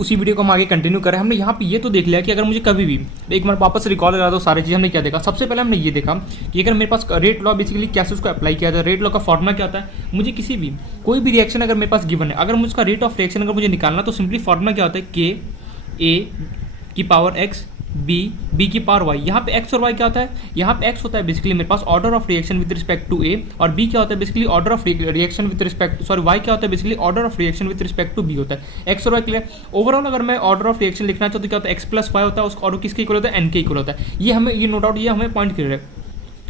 उसी वीडियो को हम आगे कंटिन्यू करें। हमने यहाँ पे ये तो देख लिया कि अगर मुझे कभी भी एक बार वापस रिकॉल करा दो सारी चीज़, हमने क्या देखा, सबसे पहले हमने ये देखा कि अगर मेरे पास रेट लॉ बेसिकली कैसे उसको अप्लाई किया जाए। रेट लॉ का फॉर्मूला क्या होता है, मुझे किसी भी कोई भी रिएक्शन अगर मेरे पास गिवन है, अगर मुझे उसका रेट ऑफ रिएक्शन अगर मुझे निकालना, तो सिंपली फॉर्मूला क्या होता है, के ए की पावर एक्स बी की पावर वाई। यहाँ पे एक्स और वाई क्या होता है, यहाँ पे एक्स होता है बेसिकली मेरे पास order of reaction with respect to A, और बी क्या होता है basically order of reaction with respect, sorry Y क्या होता है basically order of reaction with respect to B होता है। एक्स और वाई क्लियर। ओवरऑल अगर मैं ऑर्डर ऑफ रिएक्शन लिखना चाहूँ तो क्या होता है, एक्स प्लस वाई होता है, उसका और किसके इक्वल होता है, एन के इक्वल होता है। ये हमें ये नो डाउट ये हमें पॉइंट क्लियर है।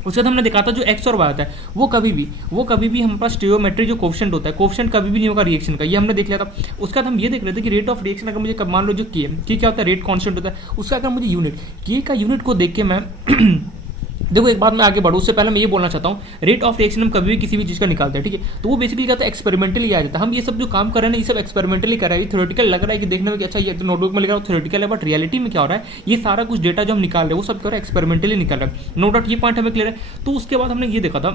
उसके बाद हमने देखा था जो एक्स और वाई होता है वो कभी भी हमारे पास स्टीरियोमेट्रिक जो कोफिशिएंट होता है, कोफिशिएंट कभी भी नहीं होगा रिएक्शन का, ये हमने देख लिया था। उसके बाद हम ये देख रहे थे कि रेट ऑफ रिएक्शन अगर मुझे मान लो जो के क्या होता है, रेट कांस्टेंट होता है, उसका अगर मुझे यूनिट के का यूनिट को देख के मैं देखो एक बात मैं आगे बढ़ूँ उससे पहले मैं ये बोलना चाहता हूँ, रेट ऑफ रिएक्शन हम कभी भी किसी भी चीज़ का निकालते हैं, ठीक है, तो वो बेसिकली क्या होता है, एक्सपेरिमेंटली आ जाता है। हम ये सब जो काम कर रहे हैं ये सब एक्सपेरिमेंटली कर रहे हैं। ये थ्योरेटिकल लग रहा है कि देखने में कि अच्छा ये तो नोटबुक में लिखा है थ्योरेटिकल है, बट रियलिटी में क्या हो रहा है, ये सारा कुछ डेटा जो हम निकाल रहे हैं वो सब क्या हो रहा है, एक्सपेरिमेंटली निकाल रहे हैं। नो डाउट ये पॉइंट हमें क्लियर है। तो उसके बाद हमने ये देखा था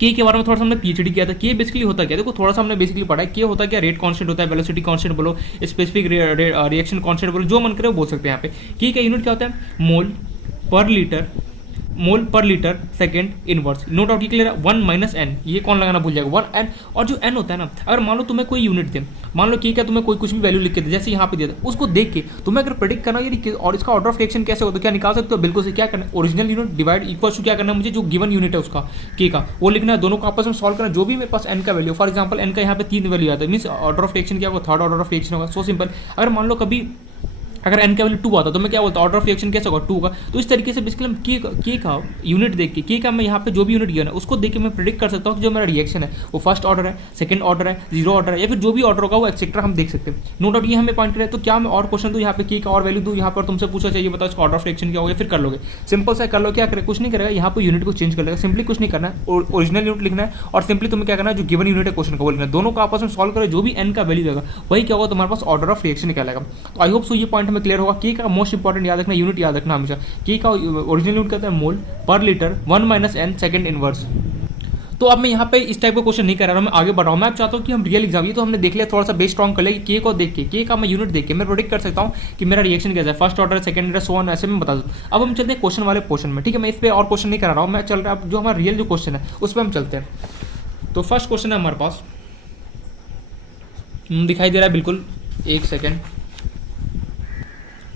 के बारे में थोड़ा सा हमने पीएचडी किया था। के बेसिकली होता क्या, देखो थोड़ा सा हमने बेसिकली पढ़ा है के होता क्या, रेट कांस्टेंट होता है, वेलोसिटी कांस्टेंट बोलो, स्पेसिफिक रिएक्शन कांस्टेंट बोलो, जो मन करे वो बोल सकते हैं। यहाँ पे के का यूनिट क्या होता है, mole per litre second inverse. No doubt ये क्लियर है। 1 माइनस एन, ये कौन लगाना भूल जाएगा, 1 एन। और जो एन होता है ना, अगर मान लो तुम्हें कोई यूनिट दे, मान लो क्या तुम्हें कोई कुछ भी वैल्यू लिख के दे, जैसे यहाँ पे दिया था, उसको देख के तुम्हें अगर प्रेडिक्ट करना है और इसका ऑर्डर ऑफ रिएक्शन कैसे होता है, क्या निकाल सकते हो, बिल्कुल से क्या करना है, original unit divide equal to क्या करना है, मुझे जो गिवन यूनिट है उसका के का वो लिखना है, दोनों को आपस में सॉल्व करना, जो भी मेरे पास एन का वैल्यू, फॉर एग्जाम्पल एन का यहाँ पे 3 वैल्यू आता है, मीन्स ऑर्डर ऑफ रिएक्शन क्या होगा, थर्ड ऑर्डर ऑफ रिएक्शन होगा। So simple. अगर मान लो कभी अगर एन का वैल्यू 2 आता तो मैं क्या बोलता ऑर्डर ऑफ रिएक्शन कैसे होगा, 2 का। तो इस तरीके से बेसिकली हम के का यूनिट देख के, के का मैं यहाँ पे जो भी यूनिट गिवन है उसको देख के मैं प्रेडिक्ट कर सकता हूँ कि जो मेरा रिएक्शन है वो फर्स्ट ऑर्डर है, सेकंड ऑर्डर है, जीरो ऑर्डर है, या फिर जो भी ऑर्डर होगा वो एक्सेट्रा हम देख सकते हैं। नो डाउट ये हमें पॉइंट करें। तो क्या मैं और क्वेश्चन दूँ यहाँ पे के का और वैल्यू दूँ, यहाँ पर तुमसे पूछा चाहिए बताओ इसका ऑर्डर ऑफ रिएक्शन क्या होगा, फिर कर लोगे। सिंपल सा कर लो, क्या करें, कुछ नहीं करेगा, यहाँ पर यूनिट को चेंज कर लेगा, सिंपली कुछ नहीं करना है, ओरिजिनल यूनिट लिखना है और सिंपली तुम्हें क्या करना है, जो गिवन यूनिट है क्वेश्चन का वो लिखना है, दोनों को आपस में सॉल्व करें, जो भी एन का वैल्यू होगा वही क्या होगा तुम्हारे पास ऑर्डर ऑफ रिएक्शन निकालेगा। तो आई होप सो ये पॉइंट हमें क्लियर होगा। के का मोस्ट इंपॉर्टेंट याद रखना, यूनिट याद रखना हमेशा। के का ओरिजिनल यूनिट कहता है mole per litre 1 minus n second inverse. तो अब मैं यहाँ पे इस टाइप का क्वेश्चन नहीं कर रहा हूँ, मैं आगे बढ़ रहा हूँ। मैं चाहता हूँ कि हम रियल एग्जाम, ये तो हमने देख लिया, थोड़ा सा बेस स्ट्रॉन्ग कर लिया, के को देख के, के का मैं यूनिट देख के मैं प्रोडिक्ट कर सकता हूँ कि मेरा रिएक्शन कैसा है, first order, second order, so on, ऐसे में बता दूँ। अब हम चलते हैं क्वेश्चन वाले पोर्शन में, ठीक है। मैं इस पर और क्वेश्चन नहीं कर रहा हूँ, मैं चल रहा हूँ जो हमारा रियल जो क्वेश्चन है उस पर हम चलते हैं। तो फर्स्ट क्वेश्चन है हमारे पास, दिखाई दे रहा है बिल्कुल, एक सेकेंड।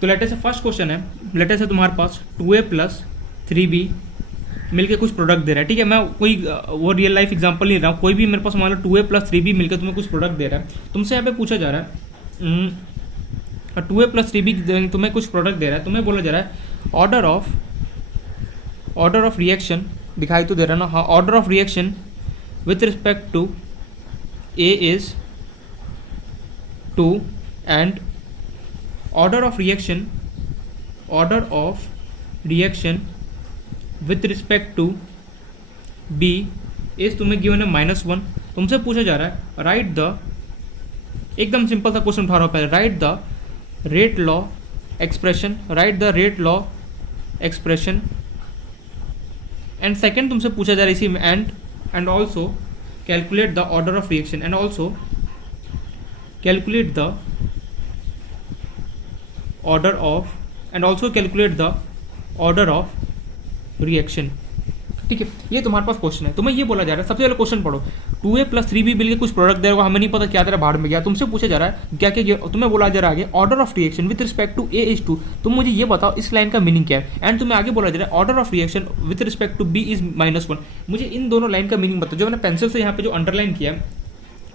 तो लेटर से फर्स्ट क्वेश्चन है, लेटर से तुम्हारे पास 2a + 3b मिलके कुछ प्रोडक्ट दे रहा है, ठीक है। मैं कोई वो रियल लाइफ एग्जांपल नहीं रहा हूँ, कोई भी मेरे पास मान लो 2a + 3b मिलकर तुम्हें कुछ प्रोडक्ट दे रहा है। तुमसे यहाँ पे पूछा जा रहा है 2a + 3b तुम्हें कुछ प्रोडक्ट दे रहा है, तुम्हें बोला जा रहा है ऑर्डर ऑफ रिएक्शन, दिखाई तो दे रहा है ना, हाँ, order of reaction with respect to a is 2 and order of reaction with respect to b is तुम्हें गिवन है -1। तुमसे पूछा जा रहा है राइट द, एकदम सिंपल सा क्वेश्चन उठा रहा हूँ पहले, right the rate law expression, and second तुमसे पूछा जा रहा है इसी में and also calculate the order of reaction, and also calculate the order of reaction, ठीक है। ये तुम्हारे पास क्वेश्चन है, तुम्हें ये बोला जा रहा है, सबसे पहले क्वेश्चन पढ़ो, 2a + 3b मिलकर कुछ प्रोडक्ट देगा, हमें नहीं पता क्या तेरा भाड़ में गया। तुमसे पूछा जा रहा है क्या तुम्हें बोला जा रहा है order of reaction with respect to a is 2, तुम मुझे ये बताओ इस लाइन का मीनिंग क्या है, एंड तुम्हें आगे बोला जा रहा है order of reaction with respect to b is -1। मुझे इन दोनों लाइन का मीनिंग बताओ, जो मैंने पेंसिल से यहाँ पे जो अंडरलाइन किया है,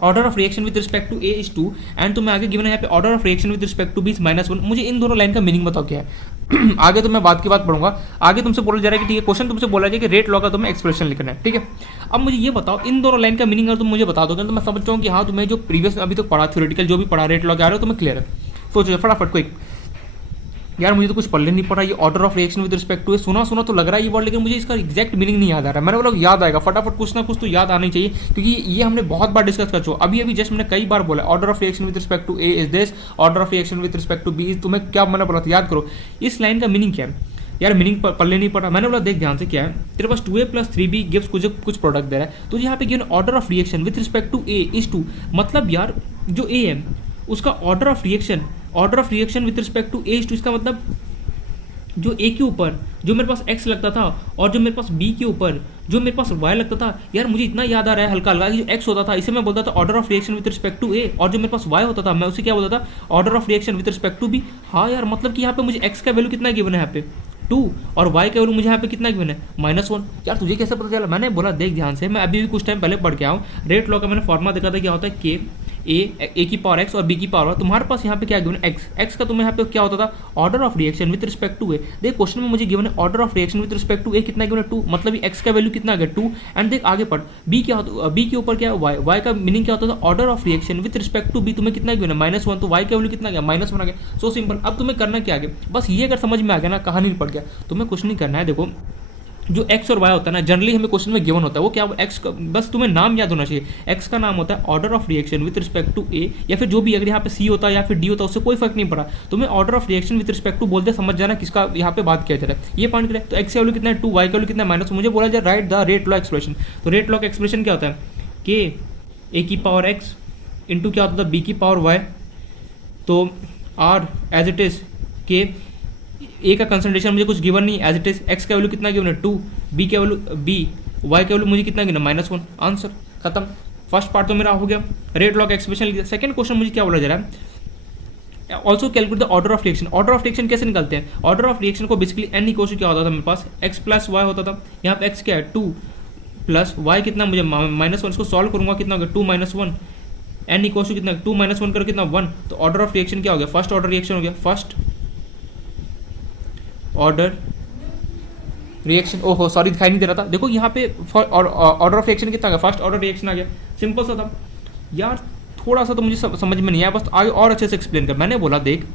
order of reaction with respect to a is 2 and तुम्हें आगे गिवन है यहाँ पे order of reaction with respect to b is -1। मुझे इन दोनों लाइन का मीनिंग बताओ क्या है। आगे तो मैं बात की बात पढ़ूंगा, आगे तुमसे बोला जा रहा है कि ठीक है, क्वेश्चन तुमसे बोला जाए कि रेट लॉ का तुम्हें एक्सप्रेशन लिखना है, ठीक है। अब मुझे ये बताओ इन दोनों लाइन का मीनिंग अगर तुम मुझे बता दोगे तो मैं समझता हूँ कि हाँ तुम्हें जो प्रीवियस अभी तक पढ़ा थ्योरेटिकल जो भी पढ़ा रेट लॉ के आ रहे हो तुम्हें क्लियर है। सोचो फटाफट कोई, यार मुझे तो कुछ पढ़ने नहीं पड़ा, ये order of reaction with respect to सुना तो लग रहा है ये वर्ड, लेकिन मुझे इसका एग्जैक्ट मीनिंग नहीं याद आ रहा है। मैंने बोला याद आएगा, फटाफट कुछ ना कुछ तो याद आना चाहिए, क्योंकि ये हमने बहुत बार डिस्कस कर चुका। अभी जस्ट मैंने कई बार बोला order of reaction with respect to a is this, order of reaction with respect to b, तुम्हें क्या मैंने बोला था याद करो, इस लाइन का मीनिंग क्या है। यार मीनिंग पढ़ने नहीं पड़ा, मैंने बोला देख ध्यान से क्या है, तेरे पास 2a + 3b गिव्स कुछ प्रोडक्ट दे रहा है, तो यहाँ पे given order of reaction with respect to a is 2, मतलब यार जो a है उसका order of reaction order of reaction with respect to A, इसका मतलब जो ए के ऊपर जो मेरे पास x लगता था और जो मेरे पास b के ऊपर जो मेरे पास y लगता था, यार मुझे इतना याद आ रहा है हल्का हल्का कि जो x होता था इसे मैं बोलता था order of reaction with respect to a, और जो मेरे पास y होता था मैं उसे क्या बोलता था order of reaction with respect to b। हाँ यार, मतलब कि यहाँ पे मुझे x का वैल्यू कितना गिवन है यहाँ पे 2 और y का वैल्यू मुझे यहाँ पे कितना गिवन है -1। यार तुझे कैसे पता चला? मैंने बोला देख ध्यान से, मैं अभी भी कुछ टाइम पहले पढ़ के आऊँ। रेट लॉ का मैंने फॉर्मुला देखा था, क्या होता है k ए की पावर x और b की पावर y। तुम्हारे पास यहाँ पे क्या गिवन है x का, तुम्हें यहाँ पे क्या होता था order of reaction with respect to A. देख क्वेश्चन में मुझे गिवन है order of reaction with respect to A कितना गिवन है 2, मतलब x का वैल्यू कितना आ गया 2। एंड देख आगे पढ़, b क्या होता, b के ऊपर क्या है y का मीनिंग क्या होता था order of reaction with respect to b, तुम्हें कितना गिवन है -1, तो y का वैल्यू कितना गया -1 आ गया। So simple. अब तुम्हें करना क्या आगे, बस ये अगर समझ में आ गया ना, कहानी पढ़ गया, तुम्हें कुछ नहीं करना है। देखो जो x और y होता है ना, जनरली हमें क्वेश्चन में गिवन होता है वो क्या x का, बस तुम्हें नाम याद होना चाहिए। x का नाम होता है order of reaction with respect to a, या फिर जो भी, अगर यहाँ पे c होता है या फिर d होता है उससे कोई फर्क नहीं पड़ा, तुम्हें order of reaction with respect to बोलते समझ जाना किसका यहाँ पे बात किया जा रहा है। ये पॉइंट करें तो x का वैल्यू कितना है 2, y का वैल्यू कितना है -, मुझे बोला जाए write the rate law expression. तो रेट लॉ का एक्सप्रेशन क्या होता है k a की पावर x इंटू क्या होता था b की पावर y। तो r as it is k A का कंसंट्रेशन मुझे कुछ गिवन नहीं, एज इट इज x का वैल्यू कितना गिवन है 2, b का वैल्यू y का वैल्यू मुझे कितना गिवन है -1। आंसर खत्म। फर्स्ट पार्ट तो मेरा हो गया, रेट लॉ का एक्सप्रेशन लिखा। सेकंड क्वेश्चन मुझे क्या बोला जा रहा है, also calculate the order of reaction. Order of reaction कैसे निकालते हैं? ऑर्डर ऑफ रिएक्शन को बेसिकली n इक्वल क्या होता था मेरे पास x प्लस y होता था। यहाँ पे x क्या है 2 प्लस y कितना मुझे -1, इसको सॉल्व करूंगा कितना होगा 2 - 1, n इक्वल कितना 2 - 1 करो कितना 1। तो ऑर्डर ऑफ रिएक्शन क्या हो गया, फर्स्ट ऑर्डर रिएक्शन हो गया, फर्स्ट ऑर्डर रिएक्शन। ओहो सॉरी दिखाई नहीं दे रहा था, देखो यहाँ पे ऑर्डर ऑफ रिएक्शन कितना आ गया, फर्स्ट ऑर्डर रिएक्शन आ गया। सिंपल सा था यार, थोड़ा सा तो मुझे समझ में नहीं आया, बस आगे और अच्छे से एक्सप्लेन कर। मैंने बोला देख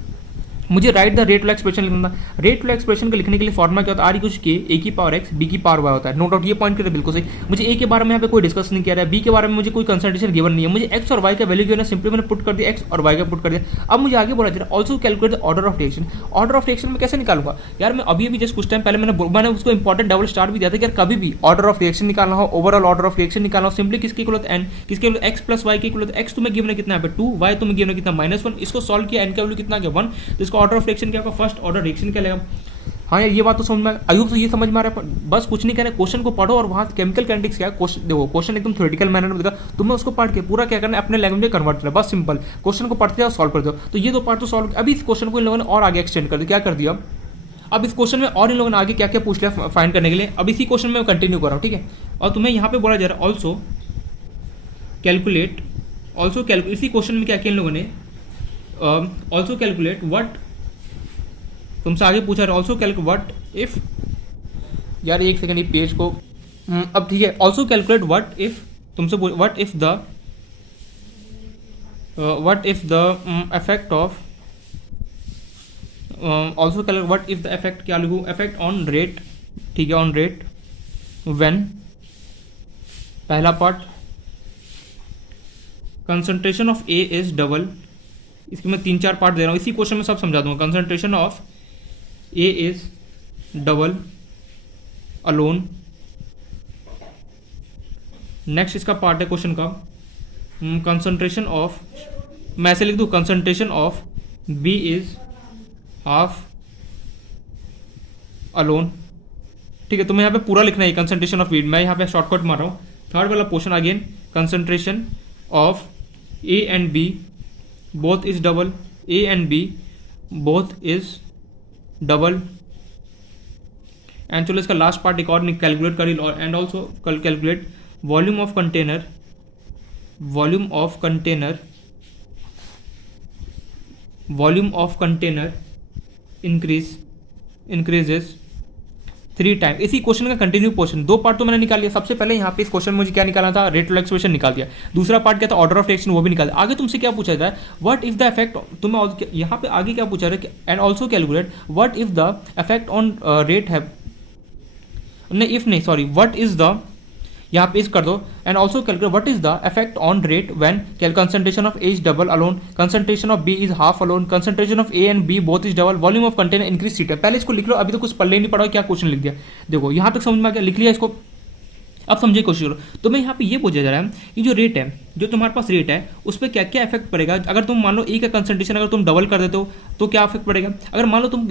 मुझे right the rate law expression लिखना था। रेट लॉ एक्सप्रेशन को लिखने के लिए फॉर्मुला क्या होता है, आर इक्वल के ए की पावर x b की पावर y होता है। नो डाउट ये पॉइंट करें बिल्कुल सही। मुझे ए के बारे में यहाँ पे कोई डिस्कस नहीं किया रहा है, बी के बारे में मुझे कोई कंसंट्रेशन गिवन नहीं है, मुझे x और y का वैल्यू गिवन है, सिंपली मैंने पुट कर दिया x और y का पुट कर दिया। अब मुझे आगे बोला जा रहा है also calculate the order of reaction. Order of reaction में कैसे निकालूंगा यार, मैं अभी जस्ट कुछ टाइम पहले मैंने उसको इंपॉर्टेंट डबल स्टार भी दिया था कि यार कभी भी ऑर्डर ऑफ रिएक्शन निकालना हो, ओवरऑल ऑर्डर ऑफ रिएक्शन निकालना हो, सिंपली किसके इक्वल होता है n, किसके इक्वल x प्लस y के इक्वल होता है। x तुम्हें गिवन है कितना है 2, y तुम्हें गिवन है कितना -1, इसको सॉल्व किया n का वैल्यू कितना गया 1, तो इसका ऑर्डर ऑफ रिएक्शन क्या होगा, फर्स्ट ऑर्डर रिएक्शन क्या लेगा। हाँ यार ये बात तो समझ में आयुब तो ये समझ में आ रहा है, बस कुछ नहीं कहना, क्वेश्चन को पढ़ो और वहाँ केमिकल काइनेटिक्स क्या है देखो, क्वेश्चन एकदम थ्योरेटिकल मैनर में देगा, तुम्हें उसको पढ़ के पूरा क्या करना है अपने लैंग्वेज में कन्वर्ट करना, बस सिंपल क्वेश्चन को पढ़ते जाओ सॉल्व कर दो। तो ये दो पार्ट तो सॉल्व, अभी इस क्वेश्चन को इन लोगों ने और आगे एक्सटेंड कर दिया, क्या कर दिया अब इस क्वेश्चन में और इन लोगों ने आगे क्या क्या पूछ लिया फाइंड करने के लिए। अब इसी क्वेश्चन में कंटिन्यू कर रहा हूँ, ठीक है। और तुम्हें यहाँ पे बोला जा रहा है ऑल्सो कैलकुलेट, इसी क्वेश्चन में क्या किया इन लोगों ने, ऑल्सो कैलकुलेट व्हाट, तुमसे आगे पूछा रहा ऑल्सो कैलकुलेट व्हाट इफ, यार एक सेकंड ये पेज को, अब ठीक है, ऑल्सो कैलकुलेट व्हाट इफ, तुमसे what if the effect of, also calculate what if the effect, क्या लिखूँ, इफेक्ट ऑन रेट, ठीक है, ऑन रेट व्हेन, पहला part concentration of A is double, इसके मैं 3-4 पार्ट दे रहा हूँ, इसी क्वेश्चन में सब समझा दूंगा। Concentration of A is double alone, next इसका पार्ट है क्वेश्चन का कंसंट्रेशन ऑफ, मैं ऐसे लिख दूँ concentration of B is half alone, ठीक है। तुम्हें यहाँ पे पूरा लिखना है कंसंट्रेशन ऑफ बी, मैं यहाँ पे शॉर्टकट मार रहा हूँ। थर्ड वाला portion again concentration of A and B both is double, A and B both is double, and चलो इसका लास्ट पार्ट एक और कैलकुलेट करी, and also calculate volume of container, volume of container increases 3 time. इसी question का continue portion, 2 part तो मैंने निकाल लिया। सबसे पहले यहाँ पे इस क्वेश्चन में मुझे क्या निकालना था, रेट लॉ एक्सप्रेशन निकाल दिया। दूसरा पार्ट क्या था, ऑर्डर ऑफ रिएक्शन, वो भी निकाल दिया। आगे तुमसे क्या पूछा जाता है, व्हाट इफ द इफेक्ट, तुम्हें यहाँ पे आगे क्या पूछा है, and also calculate what if the effect on rate have, what is the, यहाँ पे इस कर दो, and also calculate what is the effect on rate when concentration of A is double alone, concentration of B is half alone, concentration of A and B both is double, volume of container increase सीट। पहले इसको लिख लो, अभी तो कुछ पढ़ नहीं पड़ा, क्या क्वेश्चन लिख दिया, देखो यहाँ तक समझ में आ गया, लिख लिया इसको। अब समझे कोशिश करो, तो मैं यहाँ पे ये पूछा जा रहा है कि जो रेट है जो तुम्हारे पास रेट है उस पर क्या क्या इफेक्ट पड़ेगा। अगर तुम मान लो ए का कंसंट्रेशन अगर तुम डबल कर देते हो तो क्या इफेक्ट पड़ेगा। अगर मान लो तुम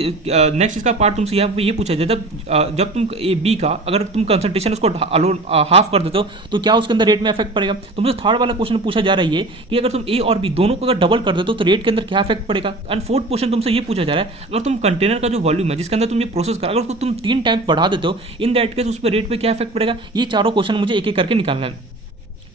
नेक्स्ट इसका पार्ट तुमसे यहाँ पे ये पूछा जाए जब तुम बी का अगर तुम कंसंट्रेशन उसको हाफ कर देते हो तो क्या उसके अंदर रेट में इफेक्ट पड़ेगा। तुमसे थर्ड वाला क्वेश्चन पूछा जा रहा है कि अगर तुम ए और बी दोनों को अगर डबल कर देते हो तो रेट के अंदर क्या इफेक्ट पड़ेगा। एंड फोर्थ क्वेश्चन तुमसे ये पूछा जा रहा है अगर तुम कंटेनर का जो वॉल्यूम है जिसके अंदर तुम ये प्रोसेस कर अगर उसको तुम 3 टाइम बढ़ा देते हो इन दैट केस उस पर रेट पे क्या इफेक्ट पड़ेगा। ये चारों क्वेश्चन मुझे एक एक करके निकालना है।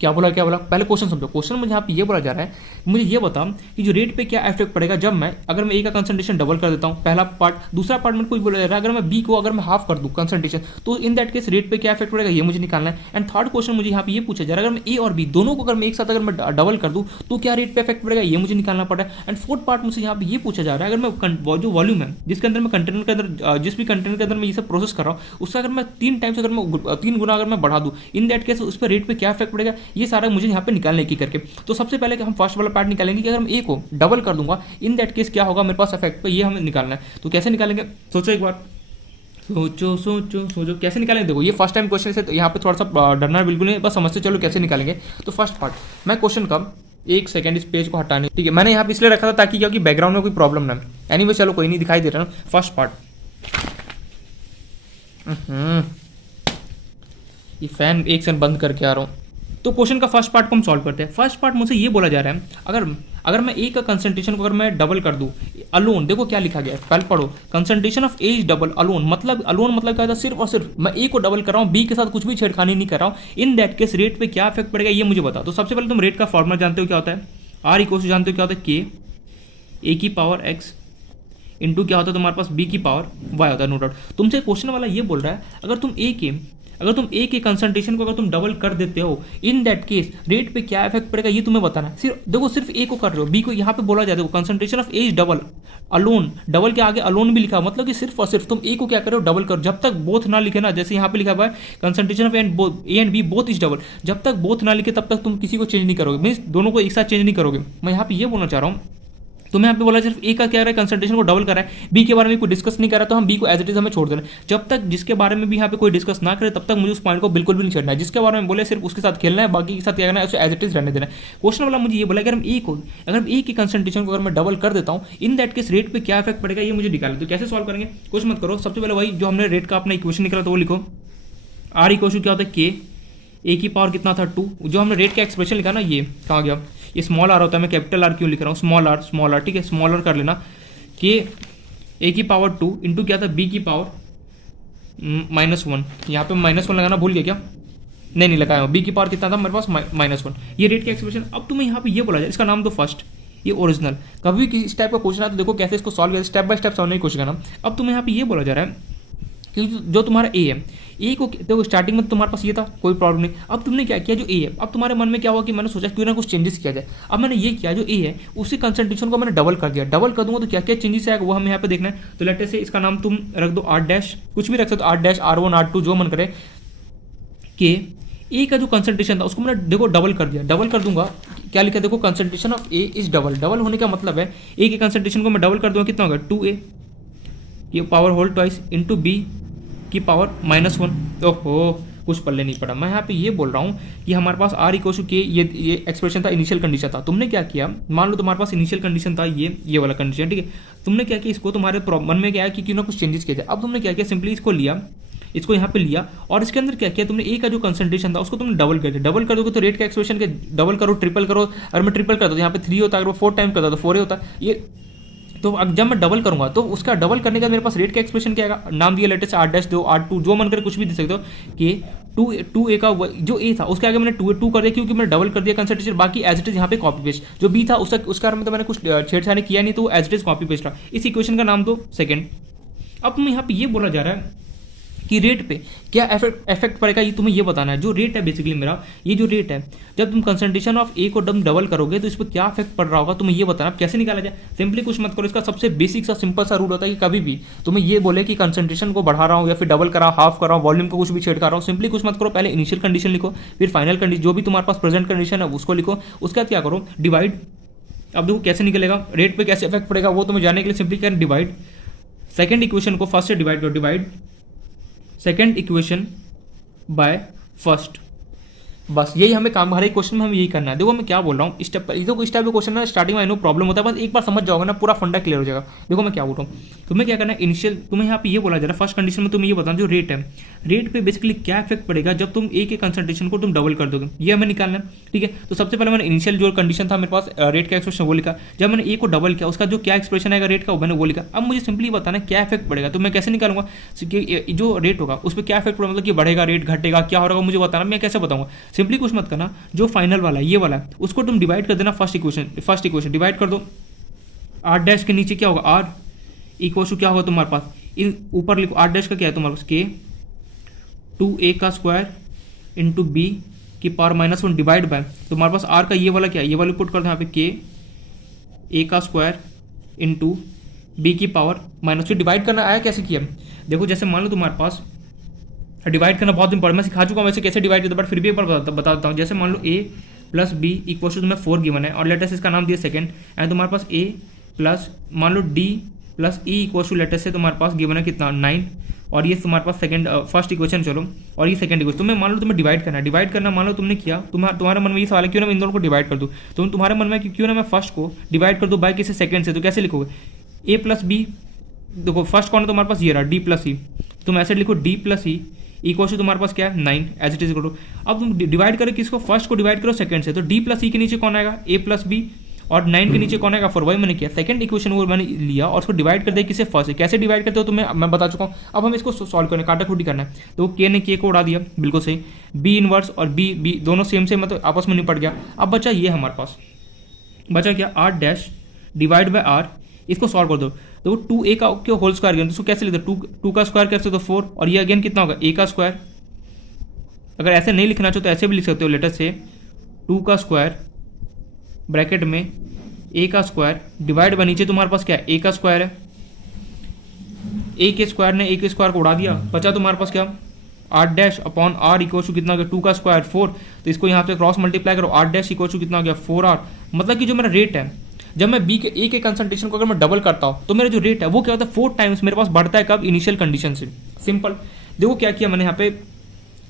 क्या बोला पहले क्वेश्चन समझो। क्वेश्चन मुझे यहाँ पे ये बोला जा रहा है मुझे ये बता कि जो रेट पे क्या इफेक्ट पड़ेगा जब मैं अगर मैं ए का कंसंट्रेशन डबल कर देता हूँ, पहला पार्ट। दूसरा पार्ट में कोई बोला जा रहा है अगर मैं बी को अगर मैं हाफ कर दूँ कंसंट्रेशन तो इन दैट केस रेट पे क्या इफेक्ट पड़ेगा ये मुझे निकालना है। एंड थर्ड क्वेश्चन मुझे यहाँ पे ये पूछा जा रहा है अगर मैं ए और बी दोनों को अगर मैं एक साथ अगर मैं डबल कर दूँ तो क्या रेट पे इफेक्ट पड़ेगा ये मुझे निकालना पड़ा है। एंड फोर्थ पार्ट मुझे यहाँ पे ये पूछा जा रहा है अगर मैं जो वॉल्यूम है जिसके अंदर मैं कंटेनर के अंदर जिस भी कंटेनर के अंदर मैं ये सब प्रोसेस कर रहा हूँ उसका अगर मैं 3 टाइम्स अगर मैं 3 गुना अगर मैं बढ़ा दूँ इन दैट केस उस पर रेट पे क्या इफेक्ट पड़ेगा। ये सारा मुझे यहाँ पे निकालने की करके। तो सबसे पहले हम फर्स्ट वाला पार्ट निकालेंगे कि अगर मैं ए को डबल कर दूंगा इन दैट केस क्या होगा मेरे पास इफेक्ट पे, ये हमें निकालना है। तो कैसे निकालेंगे सोचो एक बार, सोचो कैसे निकालेंगे। देखो ये फर्स्ट टाइम क्वेश्चन से तो यहाँ पे थोड़ा सा डरना बिल्कुल नहीं, बस समझते चलो कैसे निकालेंगे। तो फर्स्ट पार्ट मैं क्वेश्चन का एक सेकंड इस पेज को हटाने, ठीक है मैंने यहाँ पे इसलिए रखा था ताकि क्योंकि बैकग्राउंड में कोई प्रॉब्लम ना। एनीवे चलो कोई नहीं, दिखाई दे रहा ना। फर्स्ट पार्ट ये फैन एक सेकंड बंद करके आ रहा हूँ। तो क्वेश्चन का फर्स्ट पार्ट को हम सॉल्व करते हैं। फर्स्ट पार्ट मुझे ये बोला जा रहा है अगर मैं ए का कंसंट्रेशन को अगर मैं डबल कर दूं अलोन, देखो क्या लिखा गया है पहले पढ़ो। Concentration of A is double alone मतलब क्या था, सिर्फ और सिर्फ मैं ए को डबल कर रहा हूँ, बी के साथ कुछ भी छेड़खानी नहीं कर रहा हूँ। इन दैट केस रेट पे क्या इफेक्ट पड़ेगा ये मुझे बता। तो सबसे पहले तुम रेट का फॉर्मूला जानते हो क्या होता है, आर इक्वल टू जानते हो क्या होता है के ए की पावर एक्स इंटू क्या होता है तुम्हारे पास बी की पावर वाई होता है, नो डाउट। तुमसे क्वेश्चन वाला ये बोल रहा है अगर तुम ए के कंसंट्रेशन को अगर तुम डबल कर देते हो इन दैट केस रेट पे क्या इफेक्ट पड़ेगा ये तुम्हें बताना है। सिर्फ ए को कर रहे हो, बी को यहाँ पे बोला जाता है concentration of A is double alone, double के आगे अलोन भी लिखा मतलब कि सिर्फ और सिर्फ तुम ए को क्या करो डबल करो। जब तक बोथ ना लिखे ना, जैसे यहाँ पे लिखा हुआ है concentration of A and B both is double, जब तक बोथ ना लिखे तब तक तुम किसी को चेंज नहीं करोगे, मीन्स दोनों को एक साथ चेंज नहीं करोगे। मैं यहाँ पे ये बोलना चाह रहा हूँ तुम्हें यहाँ पे बोला सिर्फ ए का क्या रहा है कंसंट्रेशन को डबल कर रहा है, बी के बारे में कोई डिस्कस नहीं कर रहा तो हम बी को एज इट इज हमें छोड़ देना। जब तक जिसके बारे में भी यहाँ पे कोई डिस्कस ना करे तब तक मुझे उस पॉइंट को बिल्कुल भी नहीं छेड़ना है। जिसके बारे में बोले सिर्फ उसके साथ खेलना है, बाकी के साथ क्या करना है उसे एज इट इज रहने देना है। क्वेश्चन वाला मुझे ये बोला अगर ए की कंसंट्रेशन को अगर मैं डबल कर देता हूँ इन दैट केस रेट पे क्या इफेक्ट पड़ेगा ये मुझे निकालना। तो कैसे सॉल्व करेंगे कुछ मत करो, सबसे पहले वही जो हमने रेट का अपना इक्वेशन निकाला था वो लिखो। आर इक्वल क्या होता है के ए की पावर कितना था 2, जो हमने रेट का एक्सप्रेशन लिखा ना ये कहाँ गया, ये स्मॉल आर होता है, मैं कैपिटल आर क्यों लिख रहा हूँ, स्मॉल आर ठीक है, स्मॉल आर कर लेना कि ए की पावर 2 इंटू क्या था बी की पावर -1। यहाँ पे -1 लगाना भूल गया क्या, नहीं लगाया। बी की पावर कितना था मेरे पास -1, ये रेट का एक्सप्रेशन। अब तुम्हें यहाँ पे ये बोला जाए इसका नाम दो फर्स्ट, ये ओरिजिनल। कभी भी इस टाइप का क्वेश्चन है तो देखो कैसे इसको सॉल्व किया, स्टेप बाय स्टेप सॉल्व नहीं क्वेश्चन करना। अब तुम्हें यहाँ पे ये बोला जा रहा है कि जो तुम्हारा ए है, ए को देखो स्टार्टिंग में तुम्हारे पास ये था कोई प्रॉब्लम नहीं। अब तुमने क्या किया जो ए है, अब तुम्हारे मन में क्या हुआ कि मैंने सोचा क्यों ना कुछ चेंजेस किया जाए। अब मैंने ये किया जो ए है उसी कंसंट्रेशन को मैंने डबल कर दिया, डबल कर दूंगा तो क्या क्या चेंजेस आएगा वो हमें यहाँ पे देखना है। तो लेट से इसका नाम तुम रख दो R' कुछ भी रख सकते हो, R' R1 R2 जो मन करे। के ए का जो कंसंट्रेशन था उसको मैंने देखो डबल कर दिया, डबल कर दूंगा क्या लिखा देखो concentration of A is double. Double होने का मतलब है ए के कंसंट्रेशन को मैं डबल कर दूंगा कितना होगा 2a ये power whole twice into B की पावर -1। ओहो कुछ पल्ले नहीं पड़ा। मैं यहाँ पे ये बोल रहा हूँ कि हमारे पास आर इक्वल टू के ये एक्सप्रेशन था, इनिशियल कंडीशन था। तुमने क्या किया, मान लो तुम्हारे पास इनिशियल कंडीशन था ये वाला कंडीशन ठीक है। तुमने क्या किया इसको तुम्हारे मन में क्या है कि क्यों ना कुछ चेंजेस किया जाए। अब तुमने क्या किया सिंपली इसको लिया, इसको यहाँ पे लिया और इसके अंदर क्या किया तुमने ए का जो कंसंट्रेशन था उसको तुमने डबल कर दिया। डबल कर दोगे तो रेट का एक्सप्रेशन के डबल करो ट्रिपल करो, अगर मैं ट्रिपल करता तो यहाँ पे 3 होता, अगर 4 टाइम करता तो 4 होता। ये तो अब जब मैं डबल करूंगा तो उसका डबल करने का मेरे पास रेट का एक्सप्रेशन क्या आएगा, नाम दिया लेटेस्ट R' दो R2 जो मन करे कुछ भी दे सकते हो कि 2a का जो a था उसके आगे मैंने 2 कर दिया क्योंकि मैंने डबल कर दिया कंसंट्रेशन। बाकी एज इट इज यहाँ पे कॉपी पेस्ट जो b था उसका में तो मैंने कुछ छेड़छाड़ किया नहीं, तो as it is copy paste रहा। इस इक्वेशन का नाम दो सेकंड। अब मैं यहाँ पे ये बोला जा रहा है कि रेट पे क्या इफेक्ट पड़ेगा ये तुम्हें ये बताना है। जो रेट है बेसिकली मेरा ये जो रेट है जब तुम कंसंट्रेशन ऑफ ए को डबल करोगे तो इस पर क्या इफेक्ट पड़ रहा होगा तुम्हें ये बताना। कैसे निकाला जाए, सिंपली कुछ मत करो, इसका सबसे बेसिक सा सिंपल सा रूल होता है कि कभी भी तुम्हें ये बोले कि कंसंट्रेशन को बढ़ा रहा हूँ या फिर डबल करा हाफ कर रहा हूँ, वॉल्यूम को कुछ भी छेड़का रहा हूँ, सिंपली कुछ मत करो, पहले इनिशियल कंडीशन लिखो फिर फाइनल कंडीशन जो भी तुम्हारे पास प्रेजेंट कंडीशन है उसको लिखो, उसके बाद क्या करो डिवाइड। अब देखो कैसे निकलेगा रेट पे कैसे इफेक्ट पड़ेगा वो तुम्हें जानने के लिए सिंपली क्या डिवाइड सेकंड इक्वेशन को फर्स्ट से डिवाइड करो, divide second equation by first. बस यही हमें काम, हर एक क्वेश्चन में हमें यही करना है। देखो मैं क्या बोल रहा हूँ, इस टाइप का क्वेश्चन ना स्टार्टिंग में आई नो प्रॉब्लम होता है, बस एक बार समझ जाओगे ना पूरा फंडा क्लियर हो जाएगा। देखो मैं क्या बोल रहा हूँ, तुम्हें क्या करना है, इनिशियल तुम्हें यहाँ पे ये बोला जा रहा है फर्स्ट कंडीशन में तुम्हें ये बताना जो रेट है, रेट पे बेसिकली क्या इफेक्ट पड़ेगा जब तुम ए के कंसंट्रेशन को तुम डबल कर दोगे, ये हमें निकालना है। ठीक है, तो सबसे पहले मैंने इनिशियल जो कंडीशन था मेरे पास रेट का एक्सप्रेशन वो लिखा, जब मैंने ए को डबल किया उसका जो क्या एक्सप्रेशन आएगा रेट का वो मैंने वो लिखा। अब मुझे सिंपली बताना क्या इफेक्ट पड़ेगा, तो मैं कैसे निकालूंगा कि जो रेट होगा उस पर क्या इफेक्ट पड़ेगा, मतलब कि बढ़ेगा रेट घटेगा क्या होगा मुझे बताना, मैं कैसे बताऊंगा। सिंपली कुछ मत करना, जो फाइनल वाला है ये वाला है उसको तुम डिवाइड कर देना फर्स्ट इक्वेशन डिवाइड कर दो, आर डैश के नीचे क्या होगा आर इक्वल टू क्या होगा तुम्हारे पास, इन ऊपर लिखो आर डैश का क्या है तुम्हारे पास के 2a का स्क्वायर इंटू बी की पावर -1 डिवाइड बाय तुम्हारे पास आर का ये वाला क्या है, ये वाला पुट कर दो यहाँ पे के a का स्क्वायर इंटू बी की पावर -2 डिवाइड करना आया कैसे किया। देखो जैसे मान लो तुम्हारे पास डिवाइड करना बहुत इंपॉर्टेंट, मैं सिखा चुका हूँ वैसे कैसे डिवाइड करता, बट फिर भी एक बार बता देता हूँ। जैसे मान लो a plus B equal to तुम्हें 4 गिवन है और लेटेस्ट इसका नाम दिया सेकंड, एंड तुम्हारे पास a प्लस मान लो d plus E equal to latest से तुम्हारे पास गिवन है कितना 9, और ये तुम्हारे पास सेकंड फर्स्ट इक्वेशन चलो, और ये सेकंड इक्वेशन तुम्हें मान लो तुम्हें डिवाइड करना मान लो तुमने किया, तुम्हारे मन में ये सवाल है क्यों ना मैं इन दोनों को डिवाइड कर दूँ, तो तुम्हारे मन में क्यों ना मैं फर्स्ट को डिवाइड कर दूँ बाय किसी सेकंड से, तो कैसे लिखोगे a प्लस बी, देखो फर्स्ट कौन है तुम्हारे पास ये रहा डी प्लस ई, तुम ऐसे लिखो D plus E equal to तुम्हारे पास क्या है 9 as it is equal to, अब तुम डिवाइड करो किसको, फर्स्ट को डिवाइड करो सेकंड से, तो डी प्लस ई के नीचे कौन आएगा a प्लस बी, और 9 के नीचे कौन आएगा 4, वही मैंने किया सेकंड इक्वेशन वो मैंने लिया और उसको डिवाइड कर दिया किसे फर्स्ट से, कैसे डिवाइड करते हो तुम्हें मैं बता चुका हूँ। अब हम इसको सॉल्व करना काटा खूटी करना है, तो के ने के को उड़ा दिया बिल्कुल सही, बी इनवर्स और बी दोनों सेम से मतलब आपस में निपट गया। अब बचा ये हमारे पास बचा क्या R dash divide by R, इसको सॉल्व कर दो, तो 2a का क्यों होल स्क्वायर गया, तो कैसे लिखते हो 2 का स्क्वायर कैसे, तो 4, और ये अगेन कितना होगा a का स्क्वायर, अगर ऐसे नहीं लिखना चाहो तो ऐसे भी लिख सकते हो लेटर से 2 का स्क्वायर ब्रैकेट में a का स्क्वायर डिवाइड बाय नीचे तुम्हारे पास क्या है a का स्क्वायर है, a के स्क्वायर ने a के स्क्वायर को उड़ा दिया, बचा तुम्हारे पास क्या R dash upon R equal to कितना हो गया 2 का स्क्वायर 4, तो इसको यहाँ पे क्रॉस मल्टीप्लाई करो आर डैश इक्वल टू कितना हो गया 4r, मतलब कि जो मेरा रेट है जब मैं बी के ए के कंसंट्रेशन को अगर मैं डबल करता हूँ तो मेरा जो रेट है वो क्या होता है 4 टाइम्स मेरे पास बढ़ता है, कब इनिशियल कंडीशन से। सिंपल देखो क्या किया मैंने यहाँ पे,